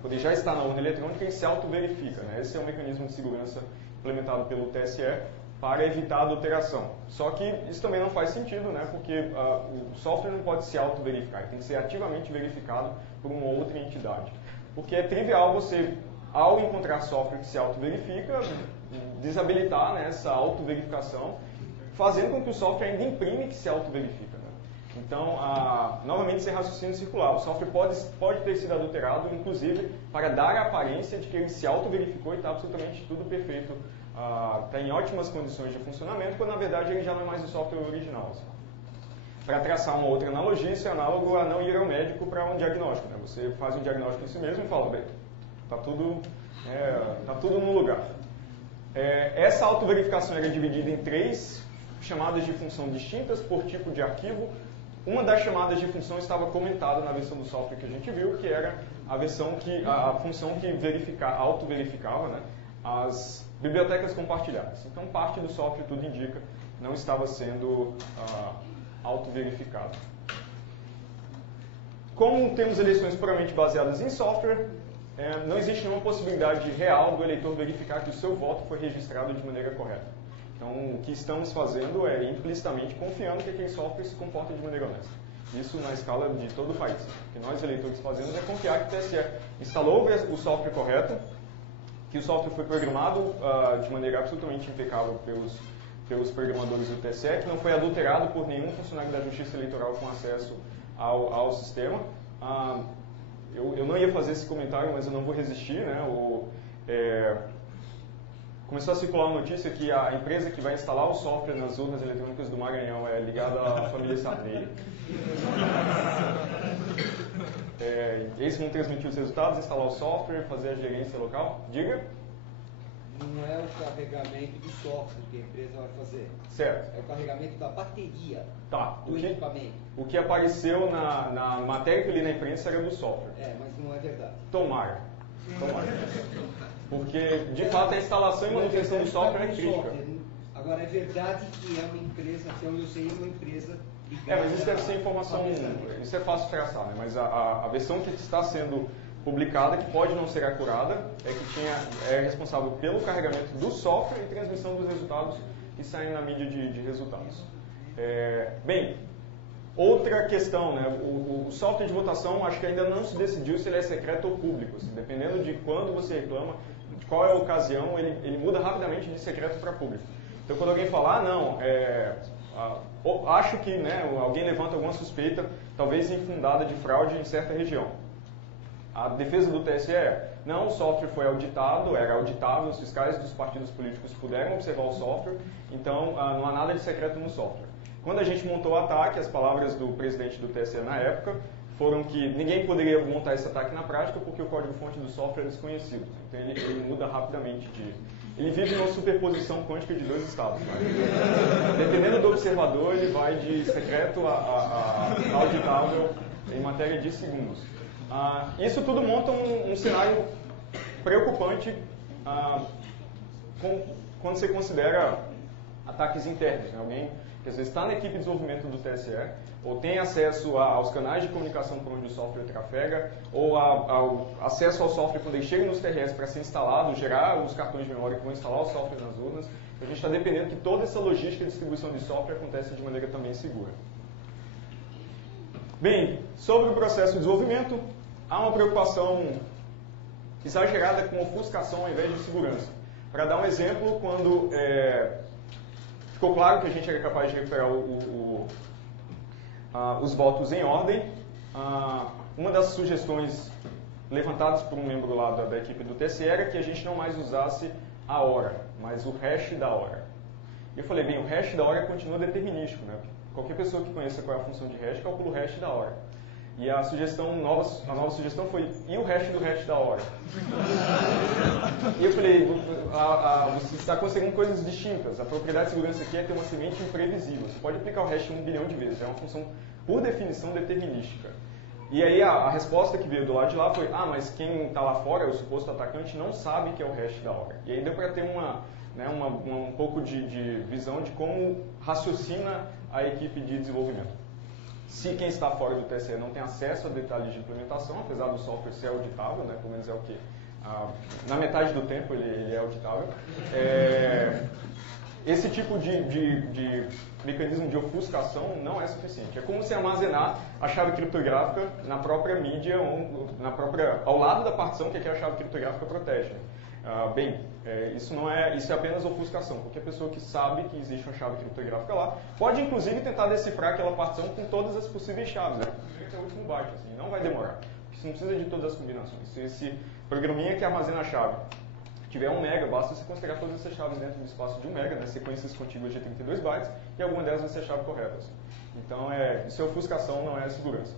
quando ele já está na urna eletrônica, ele se auto-verifica. Né? Esse é um mecanismo de segurança implementado pelo TSE para evitar a adulteração. Só que isso também não faz sentido, né? Porque o software não pode se auto-verificar, ele tem que ser ativamente verificado por uma outra entidade. Porque é trivial você, ao encontrar software que se auto-verifica, desabilitar, né, essa auto-verificação, fazendo com que o software ainda imprime que se auto-verifica. Né? Então, novamente, esse raciocínio circular. O software pode ter sido adulterado, inclusive, para dar a aparência de que ele se auto-verificou e está absolutamente tudo perfeito, está em ótimas condições de funcionamento, quando na verdade ele já não é mais o software original. Assim. Para traçar uma outra analogia, isso é análogo a não ir ao médico para um diagnóstico. Né? Você faz um diagnóstico em si mesmo e fala, bem, está tudo no lugar. Essa autoverificação era dividida em 3 chamadas de função distintas por tipo de arquivo. Uma das chamadas de função estava comentada na versão do software que a gente viu, que era a função que auto-verificava, né, as bibliotecas compartilhadas. Então, parte do software, tudo indica, não estava sendo auto-verificado. Como temos eleições puramente baseadas em software, não existe nenhuma possibilidade real do eleitor verificar que o seu voto foi registrado de maneira correta. Então, o que estamos fazendo é implicitamente confiando que aquele software se comporta de maneira honesta. Isso na escala de todo o país. O que nós, eleitores, fazemos é confiar que o TSE instalou o software correto, que o software foi programado de maneira absolutamente impecável pelos programadores do TSE, que não foi adulterado por nenhum funcionário da Justiça Eleitoral com acesso ao sistema. Eu não ia fazer esse comentário, mas eu não vou resistir. Né? Começou a circular uma notícia que a empresa que vai instalar o software nas urnas eletrônicas do Maranhão é ligada à família Sarney. Eles vão transmitir os resultados, instalar o software, fazer a gerência local. Diga. Não é o carregamento do software que a empresa vai fazer. Certo. É o carregamento da bateria do equipamento. O que apareceu na matéria que eu li na imprensa era do software. Mas não é verdade. Tomara. Porque, de fato, a instalação e manutenção do software é crítica. Agora, é verdade que é uma empresa, até onde eu sei, é uma empresa ligada. Mas isso deve ser informação, isso é fácil de traçar, né? Mas a versão que está sendo publicada, que pode não ser acurada, é que é responsável pelo carregamento do software e transmissão dos resultados que saem na mídia de resultados. Bem, outra questão, né? O software de votação, acho que ainda não se decidiu se ele é secreto ou público. Assim, dependendo de quando você reclama, de qual é a ocasião, ele muda rapidamente de secreto para público. Então, quando alguém falar, acho que, né, alguém levanta alguma suspeita, talvez infundada de fraude em certa região. A defesa do TSE não, o software foi auditado, era auditável, os fiscais dos partidos políticos puderam observar o software, então não há nada de secreto no software. Quando a gente montou o ataque, as palavras do presidente do TSE na época foram que ninguém poderia montar esse ataque na prática porque o código-fonte do software é desconhecido. Então ele muda rapidamente Ele vive numa superposição quântica de 2 estados. Né? Dependendo do observador, ele vai de secreto a auditável em matéria de segundos. Isso tudo monta um cenário preocupante quando você considera ataques internos. Né? Alguém que às vezes está na equipe de desenvolvimento do TSE, ou tem acesso aos canais de comunicação por onde o software trafega, ou ao acesso ao software quando ele chega nos TRS para ser instalado, gerar os cartões de memória que vão instalar o software nas urnas. A gente está dependendo que toda essa logística de distribuição de software aconteça de maneira também segura. Bem, sobre o processo de desenvolvimento, há uma preocupação exagerada com ofuscação ao invés de segurança. Para dar um exemplo, quando ficou claro que a gente era capaz de recuperar os votos em ordem, uma das sugestões levantadas por um membro lá da equipe do TSE era que a gente não mais usasse a hora, mas o hash da hora. E eu falei, bem, o hash da hora continua determinístico, né? Qualquer pessoa que conheça qual é a função de hash, calcula o hash da hora. E a nova sugestão foi, e o hash do hash da hora? E eu falei, você está conseguindo coisas distintas. A propriedade de segurança aqui é ter uma semente imprevisível. Você pode aplicar o hash 1 bilhão de vezes. É uma função, por definição, determinística. E aí a resposta que veio do lado de lá foi, mas quem está lá fora, o suposto atacante, não sabe que é o hash da hora. E aí deu para ter um pouco de visão de como raciocina a equipe de desenvolvimento. Se quem está fora do TSE não tem acesso a detalhes de implementação, apesar do software ser auditável, né, pelo menos é o que na metade do tempo ele é auditável, esse tipo de mecanismo de ofuscação não é suficiente. É como se armazenar a chave criptográfica na própria mídia, ao lado da partição que a chave criptográfica protege. Isso é apenas ofuscação. Qualquer pessoa que sabe que existe uma chave criptográfica lá pode, inclusive, tentar decifrar aquela partição com todas as possíveis chaves. Né? Até o último byte, assim, não vai demorar. Você não precisa de todas as combinações. Se esse programinha que armazena a chave tiver 1 mega, basta você considerar todas essas chaves dentro do espaço de 1 mega, né? Sequências contíguas de 32 bytes, e alguma delas vai ser a chave correta. Assim. Então, isso é ofuscação, não é segurança.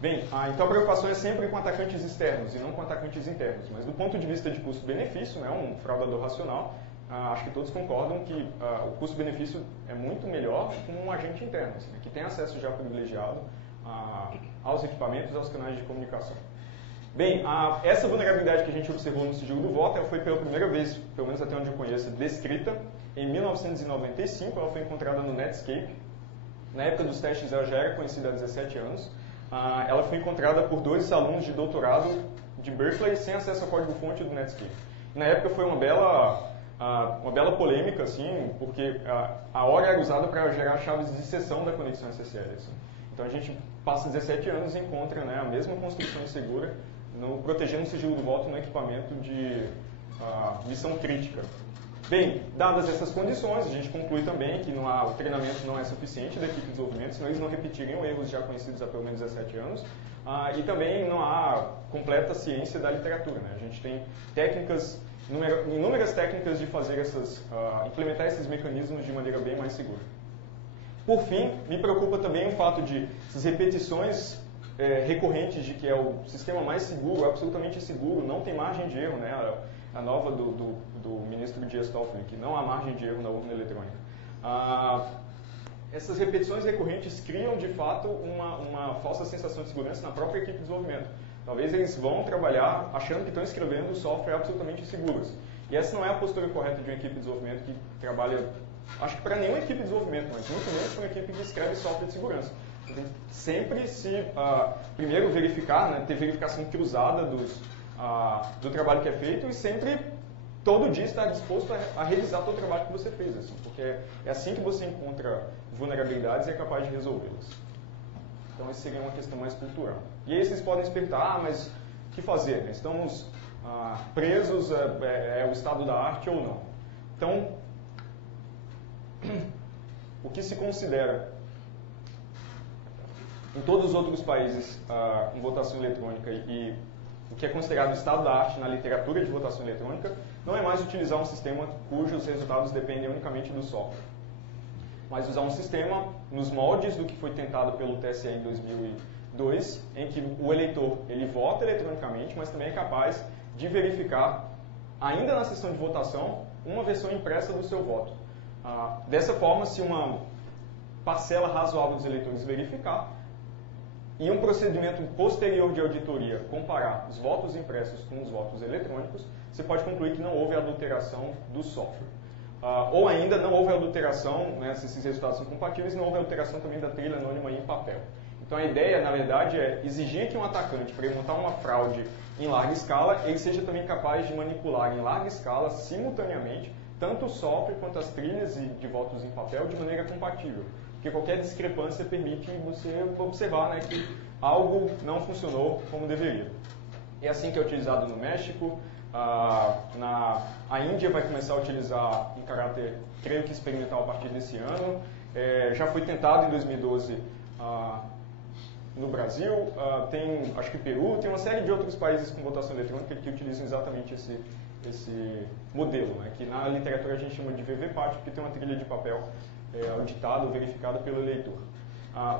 Bem, então a preocupação é sempre com atacantes externos e não com atacantes internos. Mas do ponto de vista de custo-benefício, né, um fraudador racional, acho que todos concordam que o custo-benefício é muito melhor com um agente interno, assim, que tem acesso já privilegiado aos equipamentos, aos canais de comunicação. Bem, essa vulnerabilidade que a gente observou no sigilo do voto, ela foi pela primeira vez, pelo menos até onde eu conheço, descrita em 1995. Ela foi encontrada no Netscape. Na época dos testes, ela já era conhecida há 17 anos. Ela foi encontrada por 2 alunos de doutorado de Berkeley sem acesso ao código-fonte do Netscape. Na época foi uma bela polêmica, assim, porque a hora era usada para gerar chaves de seção da conexão SSL. Assim. Então a gente passa 17 anos e encontra, né, a mesma construção segura protegendo o sigilo do voto no equipamento de missão crítica. Bem, dadas essas condições, a gente conclui também que o treinamento não é suficiente da equipe de desenvolvimento, senão eles não repetiriam erros já conhecidos há pelo menos 17 anos. E também não há completa ciência da literatura. Né? A gente tem inúmeras técnicas de fazer implementar esses mecanismos de maneira bem mais segura. Por fim, me preocupa também o fato de essas repetições recorrentes de que é o sistema mais seguro, absolutamente seguro, não tem margem de erro, né? A nova do ministro Dias Toffoli, que não há margem de erro na urna eletrônica. Essas repetições recorrentes criam, de fato, uma falsa sensação de segurança na própria equipe de desenvolvimento. Talvez eles vão trabalhar achando que estão escrevendo software absolutamente seguros. E essa não é a postura correta de uma equipe de desenvolvimento que trabalha, acho que para nenhuma equipe de desenvolvimento, mas muito menos para uma equipe que escreve software de segurança. Você tem que sempre primeiro verificar, né, ter verificação cruzada do trabalho que é feito e sempre, todo dia, estar disposto a revisar todo o trabalho que você fez. Assim, porque é assim que você encontra vulnerabilidades e é capaz de resolvê-las. Então, essa seria uma questão mais cultural. E aí vocês podem se perguntar, mas o que fazer? Né? Estamos presos, é o estado da arte ou não? Então, o que se considera em todos os outros países em votação eletrônica e o que é considerado estado da arte na literatura de votação eletrônica não é mais utilizar um sistema cujos resultados dependem unicamente do software, mas usar um sistema nos moldes do que foi tentado pelo TSE em 2002, em que o eleitor ele vota eletronicamente, mas também é capaz de verificar, ainda na sessão de votação, uma versão impressa do seu voto. Dessa forma, se uma parcela razoável dos eleitores verificar, e um procedimento posterior de auditoria comparar os votos impressos com os votos eletrônicos, você pode concluir que não houve adulteração do software. ou ainda não houve adulteração, né, se esses resultados são compatíveis, não houve alteração também da trilha anônima em papel. Então a ideia, na verdade, é exigir que um atacante, para ele montar uma fraude em larga escala, ele seja também capaz de manipular em larga escala, simultaneamente, tanto o software quanto as trilhas de votos em papel de maneira compatível. Porque qualquer discrepância permite você observar, né, que algo não funcionou como deveria. É assim que é utilizado no México. A Índia vai começar a utilizar em caráter, creio que experimental a partir desse ano. Já foi tentado em 2012 no Brasil, tem, acho que Peru, tem uma série de outros países com votação eletrônica que utilizam exatamente esse modelo, né, que na literatura a gente chama de VVPAT, porque tem uma trilha de papel auditada ou verificada pelo eleitor.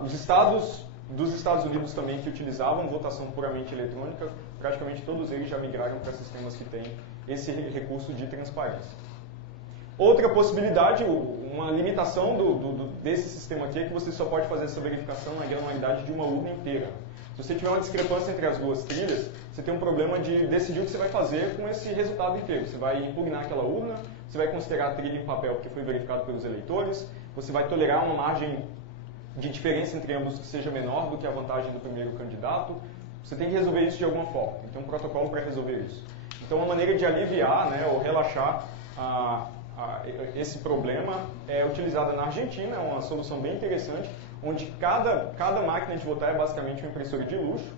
Os estados dos Estados Unidos também que utilizavam votação puramente eletrônica, praticamente todos eles já migraram para sistemas que têm esse recurso de transparência. Outra possibilidade, uma limitação desse sistema aqui é que você só pode fazer essa verificação na granularidade de uma urna inteira. Se você tiver uma discrepância entre as duas trilhas, você tem um problema de decidir o que você vai fazer com esse resultado inteiro. Você vai impugnar aquela urna, você vai considerar a trilha em papel porque foi verificado pelos eleitores, você vai tolerar uma margem de diferença entre ambos que seja menor do que a vantagem do primeiro candidato. Você tem que resolver isso de alguma forma. Tem um protocolo para resolver isso. Então, uma maneira de aliviar, né, ou relaxar esse problema é utilizada na Argentina, é uma solução bem interessante, onde cada máquina de votar é basicamente uma impressora de luxo,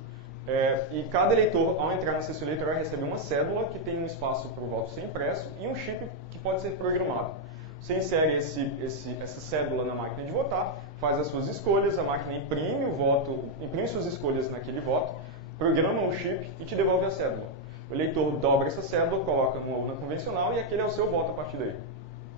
e cada eleitor, ao entrar na sessão eleitoral, recebe uma cédula que tem um espaço para o voto ser impresso e um chip que pode ser programado. Você insere essa cédula na máquina de votar, faz as suas escolhas, a máquina imprime suas escolhas naquele voto, programa o chip e te devolve a cédula. O eleitor dobra essa cédula, coloca numa urna convencional e aquele é o seu voto a partir daí.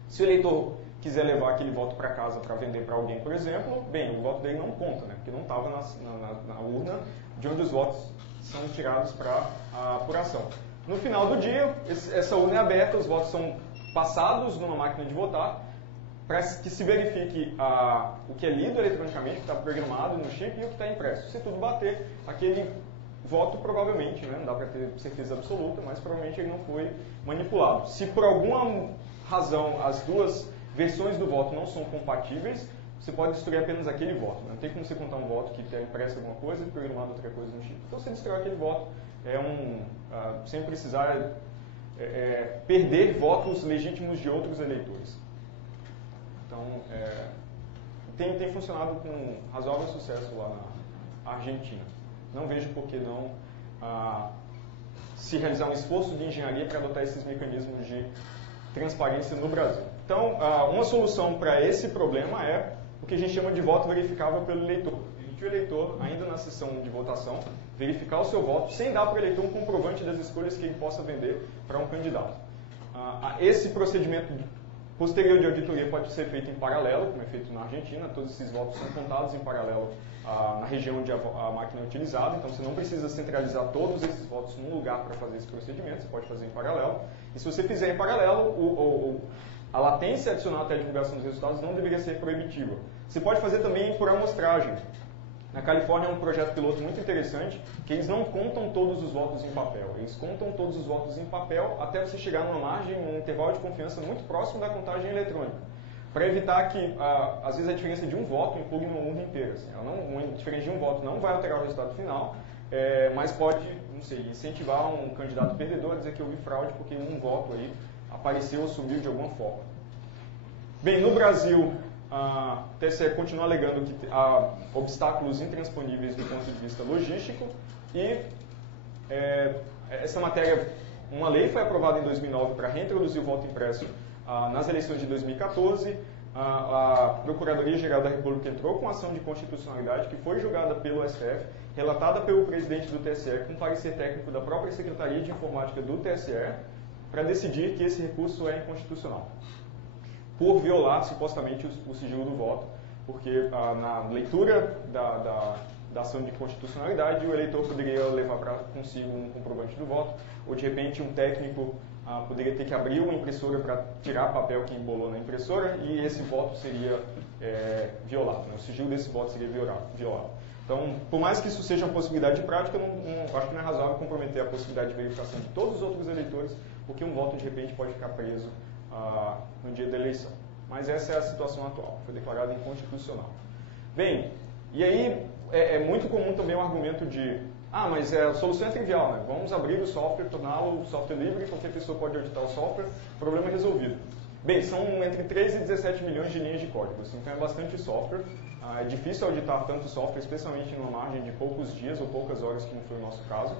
Se o eleitor quiser levar aquele voto para casa para vender para alguém, por exemplo, bem, o voto dele não conta, né? Porque não estava na urna de onde os votos são tirados para a apuração. No final do dia, essa urna é aberta, os votos são passados numa máquina de votar, para que se verifique o que é lido eletronicamente, o que está programado no chip e o que está impresso. Se tudo bater, aquele voto provavelmente, né, não dá para ter certeza absoluta, mas provavelmente ele não foi manipulado. Se por alguma razão as duas versões do voto não são compatíveis, você pode destruir apenas aquele voto. Não tem como você contar um voto que é impresso alguma coisa e programado outra coisa no chip. Então você destrói aquele voto sem precisar perder votos legítimos de outros eleitores. Então, tem funcionado com razoável sucesso lá na Argentina. Não vejo por que não se realizar um esforço de engenharia para adotar esses mecanismos de transparência no Brasil. Então, uma solução para esse problema é o que a gente chama de voto verificável pelo eleitor. Permitir o eleitor, ainda na sessão de votação, verificar o seu voto sem dar para o eleitor um comprovante das escolhas que ele possa vender para um candidato. Esse procedimento posterior de auditoria pode ser feito em paralelo, como é feito na Argentina. Todos esses votos são contados em paralelo na região onde a máquina é utilizada, então você não precisa centralizar todos esses votos num lugar para fazer esse procedimento, você pode fazer em paralelo. E se você fizer em paralelo, a latência adicional até a divulgação dos resultados não deveria ser proibitiva. Você pode fazer também por amostragem. Na Califórnia é um projeto piloto muito interessante, que eles não contam todos os votos em papel. Eles contam todos os votos em papel até você chegar numa margem, num intervalo de confiança muito próximo da contagem eletrônica. Para evitar que, às vezes, a diferença de um voto impugne uma urna inteira. Assim. Uma diferença de um voto não vai alterar o resultado final, mas pode, não sei, incentivar um candidato perdedor a dizer que houve fraude porque um voto aí apareceu ou sumiu de alguma forma. Bem, no Brasil, a TSE continua alegando que há obstáculos intransponíveis do ponto de vista logístico e essa matéria, uma lei foi aprovada em 2009 para reintroduzir o voto impresso nas eleições de 2014. A Procuradoria-Geral da República entrou com ação de constitucionalidade que foi julgada pelo STF, relatada pelo presidente do TSE com parecer técnico da própria Secretaria de Informática do TSE, para decidir que esse recurso é inconstitucional, por violar supostamente o sigilo do voto, porque na leitura da ação de constitucionalidade o eleitor poderia levar consigo um comprovante do voto, ou de repente um técnico poderia ter que abrir uma impressora para tirar papel que embolou na impressora e esse voto seria violado, né? O sigilo desse voto seria violado. Então, por mais que isso seja uma possibilidade de prática, acho que não é razoável comprometer a possibilidade de verificação de todos os outros eleitores, porque um voto de repente pode ficar preso no dia da eleição. Mas essa é a situação atual, foi declarada inconstitucional. Bem, e aí é muito comum também o argumento de mas a solução é trivial, né? Vamos abrir o software, torná-lo software livre, qualquer pessoa pode auditar o software, problema resolvido. Bem, são entre 13 e 17 milhões de linhas de código, então é bastante software. É difícil auditar tanto software, especialmente numa margem de poucos dias ou poucas horas, como foi o nosso caso.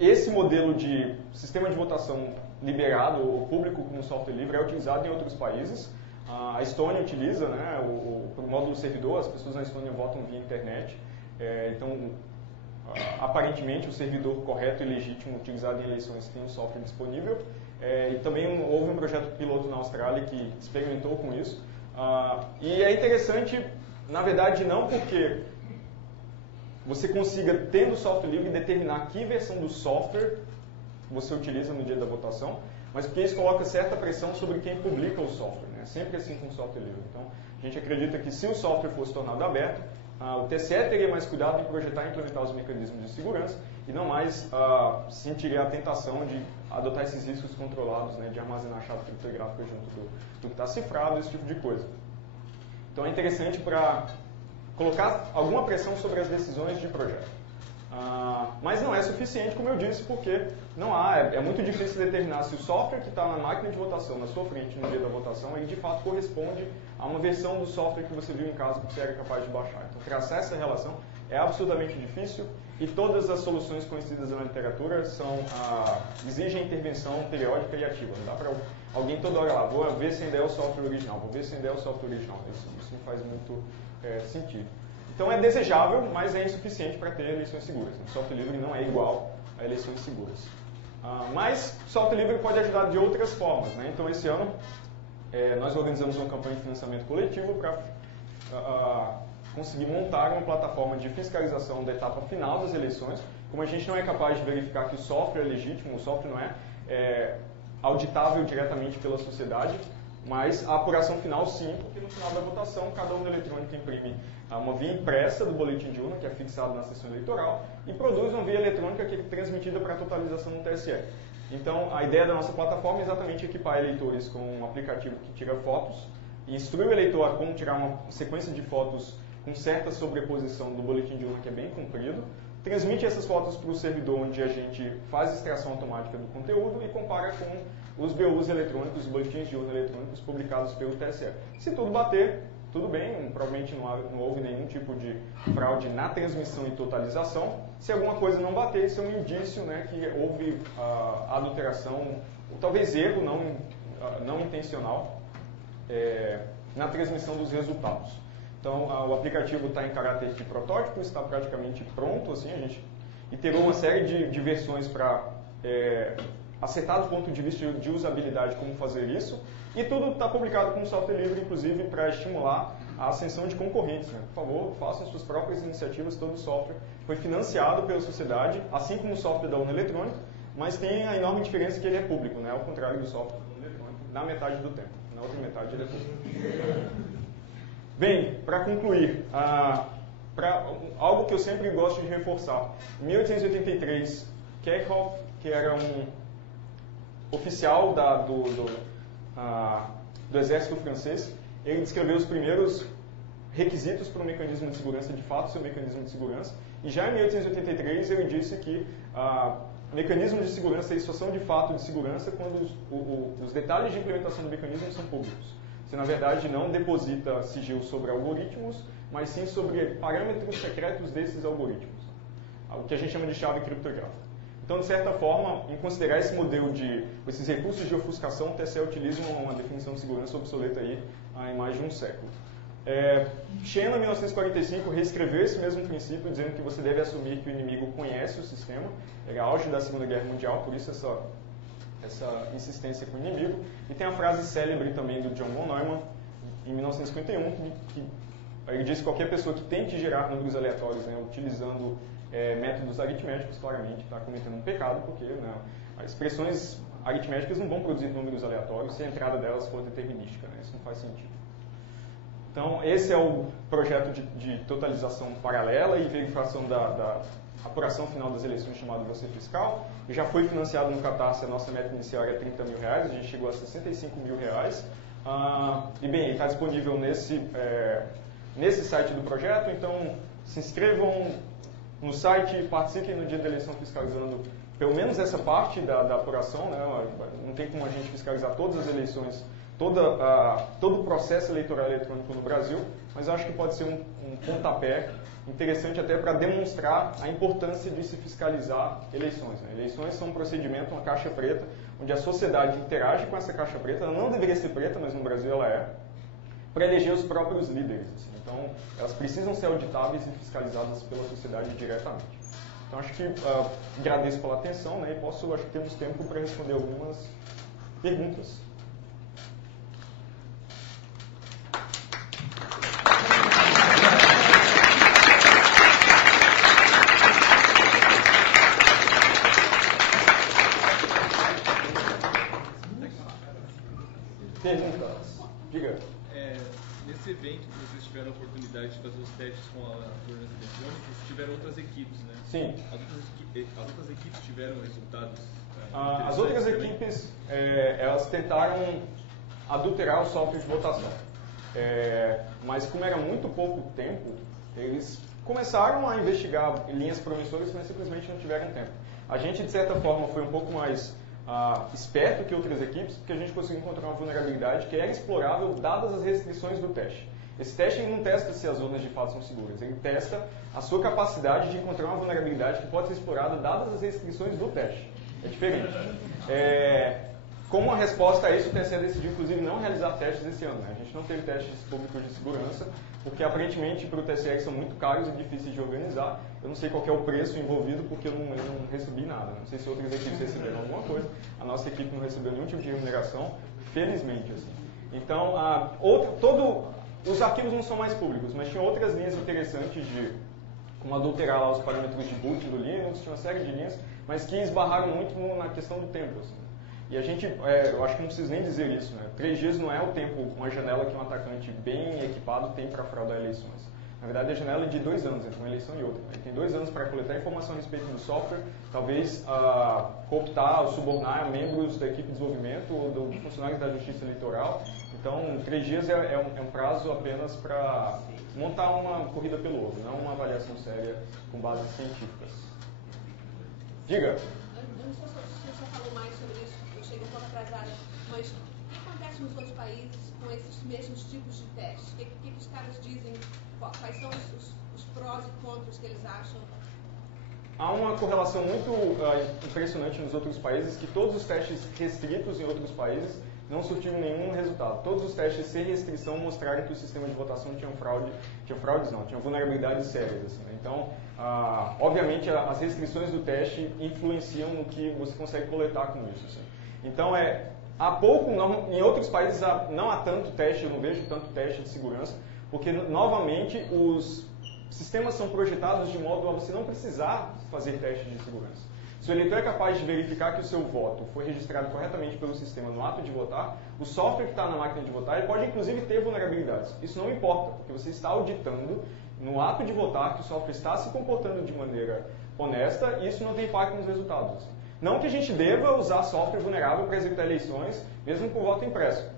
Esse modelo de sistema de votação liberado ou público como software livre é utilizado em outros países. A Estônia utiliza, né, o módulo servidor, as pessoas na Estônia votam via internet. Então, aparentemente, o servidor correto e legítimo utilizado em eleições tem um software disponível. E também houve um projeto piloto na Austrália que experimentou com isso. E é interessante, na verdade, não porque você consiga, tendo software livre, determinar que versão do software você utiliza no dia da votação, mas porque isso coloca certa pressão sobre quem publica o software. Né? Sempre assim com o software livre. Então, a gente acredita que se o software fosse tornado aberto, o TSE teria mais cuidado em projetar e implementar os mecanismos de segurança e não mais sentiria a tentação de adotar esses riscos controlados, né, de armazenar a chave criptográfica junto do que está cifrado, esse tipo de coisa. Então é interessante para colocar alguma pressão sobre as decisões de projeto. Mas não é suficiente, como eu disse, porque é muito difícil determinar se o software que está na máquina de votação, na sua frente, no dia da votação, ele de fato corresponde a uma versão do software que você viu em casa que você era capaz de baixar. Então, traçar essa relação é absolutamente difícil e todas as soluções conhecidas na literatura exigem intervenção periódica e ativa. Não dá para alguém toda hora lá, vou ver se ainda é o software original, vou ver se ainda é o software original. Isso não faz muito sentido. Então é desejável, mas é insuficiente para ter eleições seguras. O software livre não é igual a eleições seguras. Mas o software livre pode ajudar de outras formas. Né? Então esse ano nós organizamos uma campanha de financiamento coletivo para conseguir montar uma plataforma de fiscalização da etapa final das eleições. Como a gente não é capaz de verificar que o software é legítimo, o software não é auditável diretamente pela sociedade, mas a apuração final sim, porque no final da votação cada urna eletrônica imprime uma via impressa do boletim de urna, que é fixado na sessão eleitoral, e produz uma via eletrônica que é transmitida para a totalização no TSE. Então, a ideia da nossa plataforma é exatamente equipar eleitores com um aplicativo que tira fotos, e instrui o eleitor a como tirar uma sequência de fotos com certa sobreposição do boletim de urna, que é bem comprido, transmite essas fotos para o servidor, onde a gente faz extração automática do conteúdo e compara com os BUs eletrônicos, os boletins de urna eletrônicos publicados pelo TSE. Se tudo bater, tudo bem, provavelmente não houve nenhum tipo de fraude na transmissão e totalização. Se alguma coisa não bater, isso é um indício, né, que houve adulteração, ou talvez erro não intencional, na transmissão dos resultados. Então, o aplicativo está em caráter de protótipo, está praticamente pronto, assim, a gente iterou uma série de versões para acertar do ponto de vista de usabilidade como fazer isso, e tudo está publicado como software livre, inclusive para estimular a ascensão de concorrentes. Né? Por favor, façam suas próprias iniciativas, todo o software foi financiado pela sociedade, assim como o software da urna eletrônica, mas tem a enorme diferença que ele é público, né? Ao contrário do software da urna eletrônica, na metade do tempo, na outra metade ele é público. Bem, para concluir, algo que eu sempre gosto de reforçar. Em 1883, Kirchhoff, que era um oficial do exército francês, ele descreveu os primeiros requisitos para um mecanismo de segurança, de fato, seu mecanismo de segurança, e já em 1883 ele disse que mecanismos de segurança eles só são de fato de segurança quando os detalhes de implementação do mecanismo são públicos. Você, na verdade, não deposita sigilo sobre algoritmos, mas sim sobre parâmetros secretos desses algoritmos, o que a gente chama de chave criptográfica. Então, de certa forma, em considerar esse modelo esses recursos de ofuscação, o TSE utiliza uma definição de segurança obsoleta aí há mais de um século. Shannon, em 1945, reescreveu esse mesmo princípio, dizendo que você deve assumir que o inimigo conhece o sistema. Era auge da Segunda Guerra Mundial, por isso essa insistência com o inimigo. E tem a frase célebre também do John von Neumann, em 1951, que ele diz que qualquer pessoa que tente gerar números aleatórios, né, utilizando métodos aritméticos, claramente está cometendo um pecado, porque as expressões aritméticas não vão produzir números aleatórios se a entrada delas for determinística. Né? Isso não faz sentido. Então, esse é o projeto de totalização paralela e verificação da apuração final das eleições, chamado Você Fiscal. Já foi financiado no Catarse, a nossa meta inicial era R$30 mil, a gente chegou a R$65 mil. E bem, está disponível nesse site do projeto, então se inscrevam no site, participem no dia da eleição fiscalizando pelo menos essa parte da apuração, né? Não tem como a gente fiscalizar todas as eleições, todo o processo eleitoral eletrônico no Brasil, mas eu acho que pode ser um pontapé interessante até para demonstrar a importância de se fiscalizar eleições. Né? Eleições são um procedimento, uma caixa preta, onde a sociedade interage com essa caixa preta, ela não deveria ser preta, mas no Brasil ela é, para eleger os próprios líderes. Assim. Então, elas precisam ser auditáveis e fiscalizadas pela sociedade diretamente. Então, acho que agradeço pela atenção, né, e acho que temos tempo para responder algumas perguntas. Perguntas. Diga. Nesse evento que vocês tiveram a oportunidade de fazer os testes com as urnas eletrônicas, tiveram outras equipes, né? Sim. As outras equipes tiveram resultados? As outras equipes, elas tentaram adulterar o software de votação. Mas como era muito pouco tempo, eles começaram a investigar linhas promissoras, mas simplesmente não tiveram tempo. A gente, de certa forma, foi um pouco mais esperto que outras equipes, porque a gente conseguiu encontrar uma vulnerabilidade que era explorável dadas as restrições do teste. Esse teste ele não testa se as zonas de fato são seguras, ele testa a sua capacidade de encontrar uma vulnerabilidade que pode ser explorada dadas as restrições do teste. É diferente. Como a resposta a isso, o TSE decidiu, inclusive, não realizar testes esse ano. Né? A gente não teve testes públicos de segurança, porque, aparentemente, para o TSE eles são muito caros e difíceis de organizar. Eu não sei qual que é o preço envolvido, porque eu não recebi nada. Não sei se outras equipes receberam alguma coisa. A nossa equipe não recebeu nenhum tipo de remuneração, felizmente. Assim. Então, os arquivos não são mais públicos, mas tinha outras linhas interessantes de como adulterar lá os parâmetros de boot do Linux, tinha uma série de linhas, mas que esbarraram muito na questão do tempo. Assim. E a gente, eu acho que não preciso nem dizer isso, né? 3 dias não é o tempo, uma janela que um atacante bem equipado tem para fraudar eleições. Na verdade, a janela é de 2 anos entre uma eleição e outra. Ele tem 2 anos para coletar informação a respeito do software, talvez cooptar ou subornar membros da equipe de desenvolvimento ou de funcionários da Justiça Eleitoral. Então, 3 dias é um prazo apenas para montar uma corrida pelo ovo, não uma avaliação séria com bases científicas. Diga. Eu não sei se você falou mais sobre isso, eu cheguei um pouco atrasada, mas o que acontece nos outros países com esses mesmos tipos de testes? O que os caras dizem? Quais são os prós e contras que eles acham? Há uma correlação muito impressionante nos outros países, que todos os testes restritos em outros países não surtiram nenhum resultado. Todos os testes sem restrição mostraram que o sistema de votação tinha vulnerabilidades sérias. Assim, né? Então, obviamente, as restrições do teste influenciam no que você consegue coletar com isso. Assim. Então, há pouco, em outros países não há tanto teste, eu não vejo tanto teste de segurança, porque, novamente, os sistemas são projetados de modo a você não precisar fazer testes de segurança. Se o eleitor é capaz de verificar que o seu voto foi registrado corretamente pelo sistema no ato de votar, o software que está na máquina de votar ele pode inclusive ter vulnerabilidades. Isso não importa, porque você está auditando no ato de votar que o software está se comportando de maneira honesta e isso não tem impacto nos resultados. Não que a gente deva usar software vulnerável para executar eleições, mesmo com voto impresso.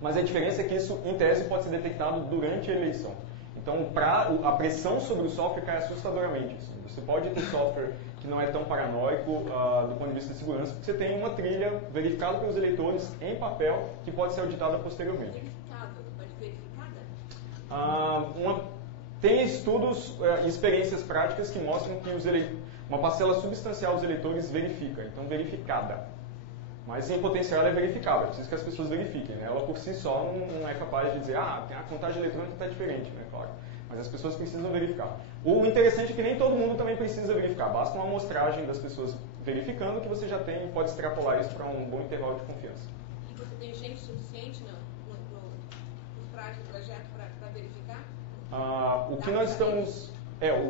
Mas a diferença é que isso, em tese, pode ser detectado durante a eleição. Então, a pressão sobre o software cai assustadoramente. Assim. Você pode ter software que não é tão paranoico do ponto de vista de segurança, porque você tem uma trilha verificada pelos eleitores em papel que pode ser auditada posteriormente. Verificada? Pode ser verificada? Tem estudos e experiências práticas que mostram que uma parcela substancial dos eleitores verifica, então verificada. Mas em potencial ela é verificável, é preciso que as pessoas verifiquem. Né? Ela por si só não é capaz de dizer, a contagem eletrônica está diferente, né? Claro. Mas as pessoas precisam verificar. O interessante é que nem todo mundo também precisa verificar. Basta uma amostragem das pessoas verificando que você já pode extrapolar isso para um bom intervalo de confiança. E você tem gente suficiente no projeto para verificar? O que nós estamos...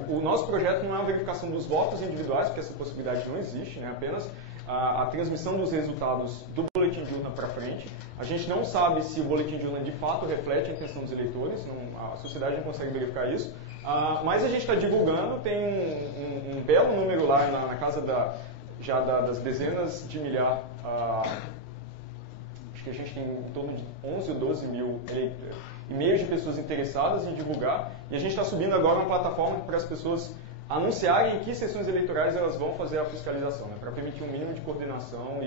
o nosso projeto não é uma verificação dos votos individuais, porque essa possibilidade não existe, né? Apenas a transmissão dos resultados do boletim de urna para frente. A gente não sabe se o boletim de urna de fato reflete a intenção dos eleitores, a sociedade não consegue verificar isso, mas a gente está divulgando, tem um belo número lá na casa das dezenas de milhar, acho que a gente tem em torno de 11 ou 12 mil e-mails de pessoas interessadas em divulgar, e a gente está subindo agora uma plataforma para as pessoas anunciarem em que sessões eleitorais elas vão fazer a fiscalização, né, para permitir um mínimo de coordenação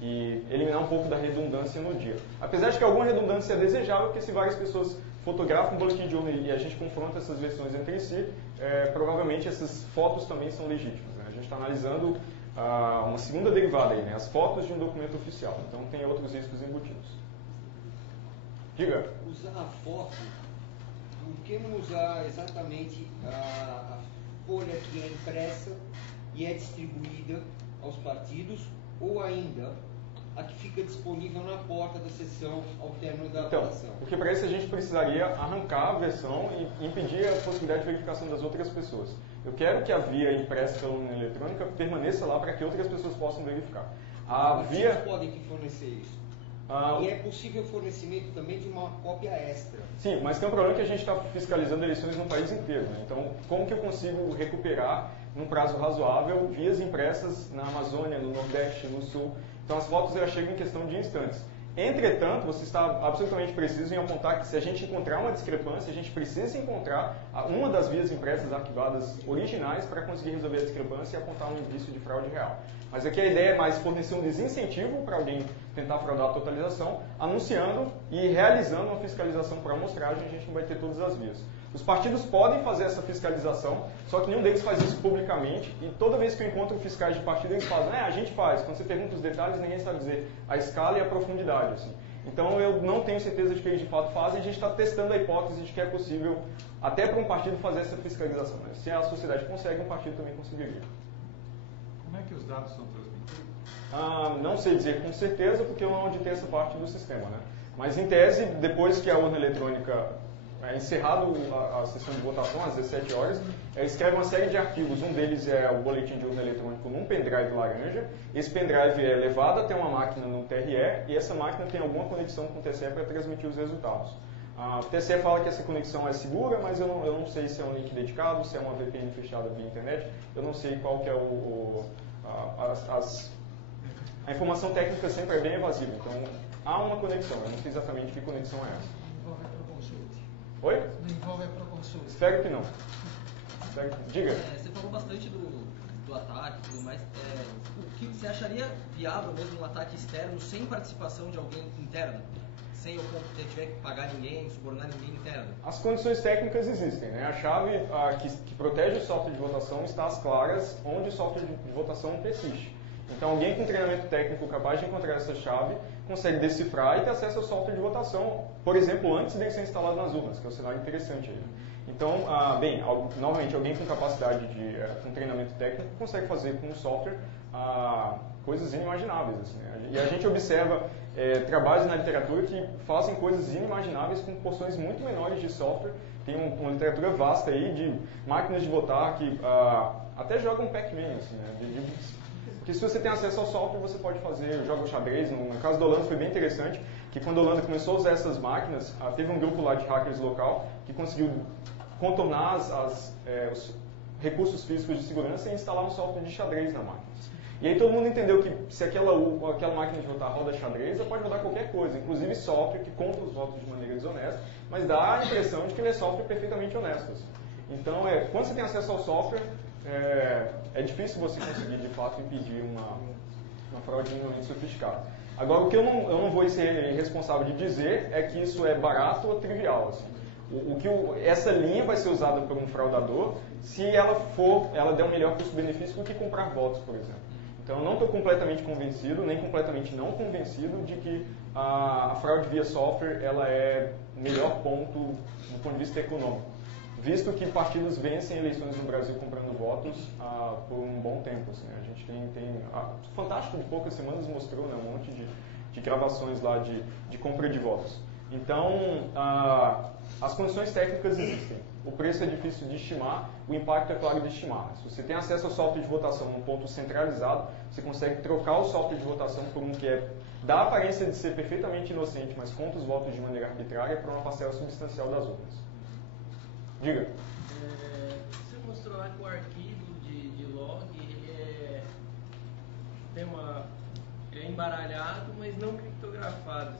e eliminar um pouco da redundância no dia. Apesar de que alguma redundância é desejável, porque se várias pessoas fotografam um boletim de urna e a gente confronta essas versões entre si, provavelmente essas fotos também são legítimas. Né? A gente está analisando uma segunda derivada aí, né, as fotos de um documento oficial. Então tem outros riscos embutidos. Diga. Usar a foto, por que não usar exatamente a folha que é impressa e é distribuída aos partidos, ou ainda a que fica disponível na porta da sessão ao término da votação? Porque para isso a gente precisaria arrancar a versão e impedir a possibilidade de verificação das outras pessoas. Eu quero que a via impressa pela urna eletrônica permaneça lá para que outras pessoas possam verificar. Os partidos podem fornecer isso. E é possível o fornecimento também de uma cópia extra. Sim, mas tem um problema que a gente está fiscalizando eleições no país inteiro. Né? Então, como que eu consigo recuperar, num prazo razoável, vias impressas na Amazônia, no Nordeste, no Sul? Então, as fotos já chegam em questão de instantes. Entretanto, você está absolutamente preciso em apontar que se a gente encontrar uma discrepância, a gente precisa encontrar uma das vias impressas arquivadas originais para conseguir resolver a discrepância e apontar um indício de fraude real. Mas aqui a ideia é mais fornecer um desincentivo para alguém tentar fraudar a totalização, anunciando e realizando uma fiscalização por amostragem, a gente não vai ter todas as vias. Os partidos podem fazer essa fiscalização, só que nenhum deles faz isso publicamente, e toda vez que eu encontro fiscais de partido, eles fazem, a gente faz. Quando você pergunta os detalhes, ninguém sabe dizer a escala e a profundidade. Assim. Então eu não tenho certeza de que eles de fato fazem, a gente está testando a hipótese de que é possível, até para um partido, fazer essa fiscalização. Mas se a sociedade consegue, um partido também conseguiria. Como é que os dados são transmitidos? Não sei dizer com certeza, porque eu não auditei essa parte do sistema. Né? Mas, em tese, depois que a urna eletrônica é encerrado a sessão de votação, às 17 horas, escreve uma série de arquivos. Um deles é o boletim de urna eletrônico num pendrive laranja. Esse pendrive é levado até uma máquina no TRE e essa máquina tem alguma conexão com o TSE para transmitir os resultados. O TSE fala que essa conexão é segura, mas eu não sei se é um link dedicado, se é uma VPN fechada via internet. Eu não sei qual que é a informação técnica sempre é bem evasiva. Então, há uma conexão. Eu não sei exatamente que conexão é essa. Não envolve a Proconsulte. Oi? Não envolve a Proconsulte. Espero que não. Diga. Você falou bastante do ataque e tudo mais. O que você acharia viável mesmo um ataque externo sem participação de alguém interno? Sem eu tiver que pagar ninguém, subornar ninguém interno? As condições técnicas existem. Né? A chave que protege o software de votação está às claras onde o software de votação persiste. Então, alguém com treinamento técnico capaz de encontrar essa chave consegue decifrar e ter acesso ao software de votação, por exemplo, antes de ele ser instalado nas urnas, que é um cenário interessante aí. Então, novamente, alguém com capacidade com treinamento técnico consegue fazer com o software coisas inimagináveis. Assim, né? E a gente observa trabalhos na literatura que fazem coisas inimagináveis com porções muito menores de software. Tem uma literatura vasta aí de máquinas de votar que até jogam Pac-Man, assim, né? Porque se você tem acesso ao software, você pode fazer jogos xadrez. No caso da Holanda foi bem interessante, que quando a Holanda começou a usar essas máquinas, teve um grupo lá de hackers local que conseguiu contornar os recursos físicos de segurança e instalar um software de xadrez na máquina. E aí todo mundo entendeu que se aquela máquina de votar roda xadrez, ela pode rodar qualquer coisa, inclusive software que conta os votos de maneira desonesta, mas dá a impressão de que ele é software perfeitamente honesto. Assim. Então, quando você tem acesso ao software, é difícil você conseguir, de fato, impedir uma fraude minimamente sofisticada. Agora, o que eu não vou ser responsável de dizer é que isso é barato ou trivial. Assim. Essa linha vai ser usada por um fraudador se ela der um melhor custo-benefício do que comprar votos, por exemplo. Então, eu não estou completamente convencido, nem completamente não convencido de que a fraude via software ela é o melhor ponto do ponto de vista econômico. Visto que partidos vencem eleições no Brasil comprando votos por um bom tempo. Assim, a gente tem Fantástico de poucas semanas mostrou, né, um monte de gravações lá de compra de votos. Então, as condições técnicas existem. o preço é difícil de estimar, o impacto é claro de estimar. Se você tem acesso ao software de votação num ponto centralizado, você consegue trocar o software de votação por um que dá a aparência de ser perfeitamente inocente, mas conta os votos de maneira arbitrária para uma parcela substancial das urnas. Diga. Você mostrou lá que o arquivo de log é embaralhado, mas não criptografado.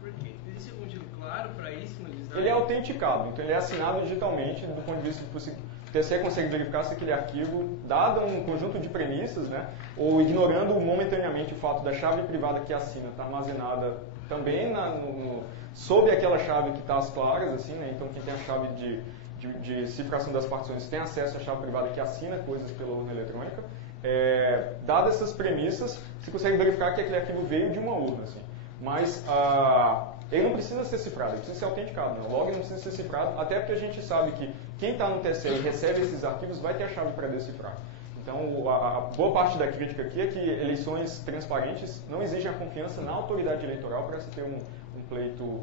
Porque existe algum motivo claro para isso no design? Ele é autenticado, então ele é assinado digitalmente do ponto de vista de o TSE consegue verificar se aquele arquivo, dado um conjunto de premissas, né, ou ignorando momentaneamente o fato da chave privada que assina estar armazenada também sob aquela chave que está às claras, assim, né, então quem tem a chave de cifração das partições tem acesso à chave privada que assina coisas pela urna eletrônica. Dadas essas premissas, você consegue verificar que aquele arquivo veio de uma urna, assim. Mas ele não precisa ser cifrado, ele precisa ser autenticado. Né? O log não precisa ser cifrado, até porque a gente sabe que quem está no TSE e recebe esses arquivos vai ter a chave para decifrar. Então, a boa parte da crítica aqui é que eleições transparentes não exigem a confiança na autoridade eleitoral para se ter um pleito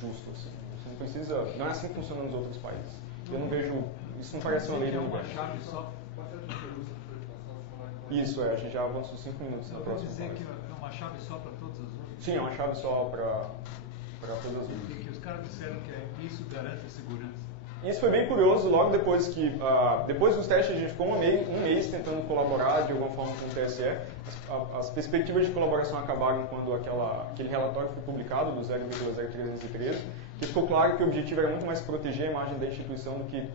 justo. Assim. Você não precisa, não é assim que funciona nos outros países. Eu não vejo, isso não parece uma lei de uma chave só. Isso, a gente já avançou 5 minutos na próxima. Quer dizer que é uma chave só para todas as urnas? Sim, é uma chave só para todas as urnas. E que os caras disseram que isso garante a segurança. Isso foi bem curioso, logo depois que, depois dos testes, a gente ficou um mês tentando colaborar de alguma forma com o TSE. As perspectivas de colaboração acabaram quando aquele relatório foi publicado, do 0,0313, que ficou claro que o objetivo era muito mais proteger a imagem da instituição do que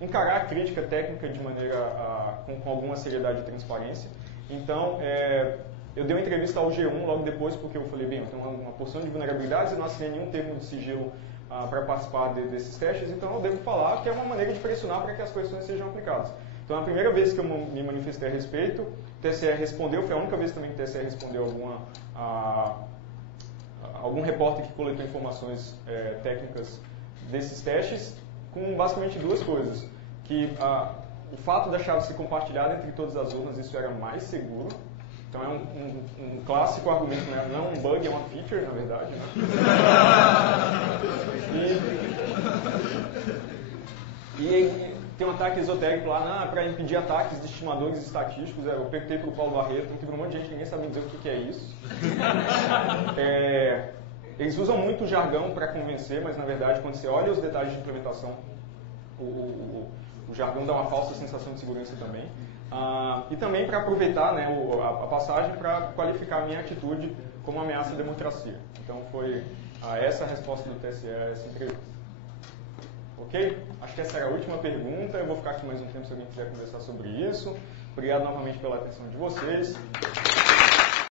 encarar a crítica técnica de maneira com alguma seriedade e transparência. Então, eu dei uma entrevista ao G1 logo depois, porque eu falei, bem, eu tenho uma porção de vulnerabilidades e não assinei nenhum termo de sigilo para participar desses testes, então eu devo falar que é uma maneira de pressionar para que as questões sejam aplicadas. Então, a primeira vez que eu me manifestei a respeito, o TSE respondeu, foi a única vez também que o TSE respondeu algum repórter que coletou informações técnicas desses testes, com basicamente duas coisas. Que o fato da chave ser compartilhada entre todas as urnas, isso era mais seguro. Então é um clássico argumento, né? Não é um bug, é uma feature, na verdade. Né? E tem um ataque esotérico lá para impedir ataques de estimadores estatísticos. Eu perguntei para o Paulo Barreto, que um monte de gente, ninguém sabe dizer o que é isso. Eles usam muito jargão para convencer, mas na verdade, quando você olha os detalhes de implementação, o jargão dá uma falsa sensação de segurança também. E também para aproveitar, né, a passagem para qualificar a minha atitude como ameaça à democracia. Então foi essa a resposta do TSE a essa entrevista. Ok? Acho que essa era a última pergunta. Eu vou ficar aqui mais um tempo se alguém quiser conversar sobre isso. Obrigado novamente pela atenção de vocês.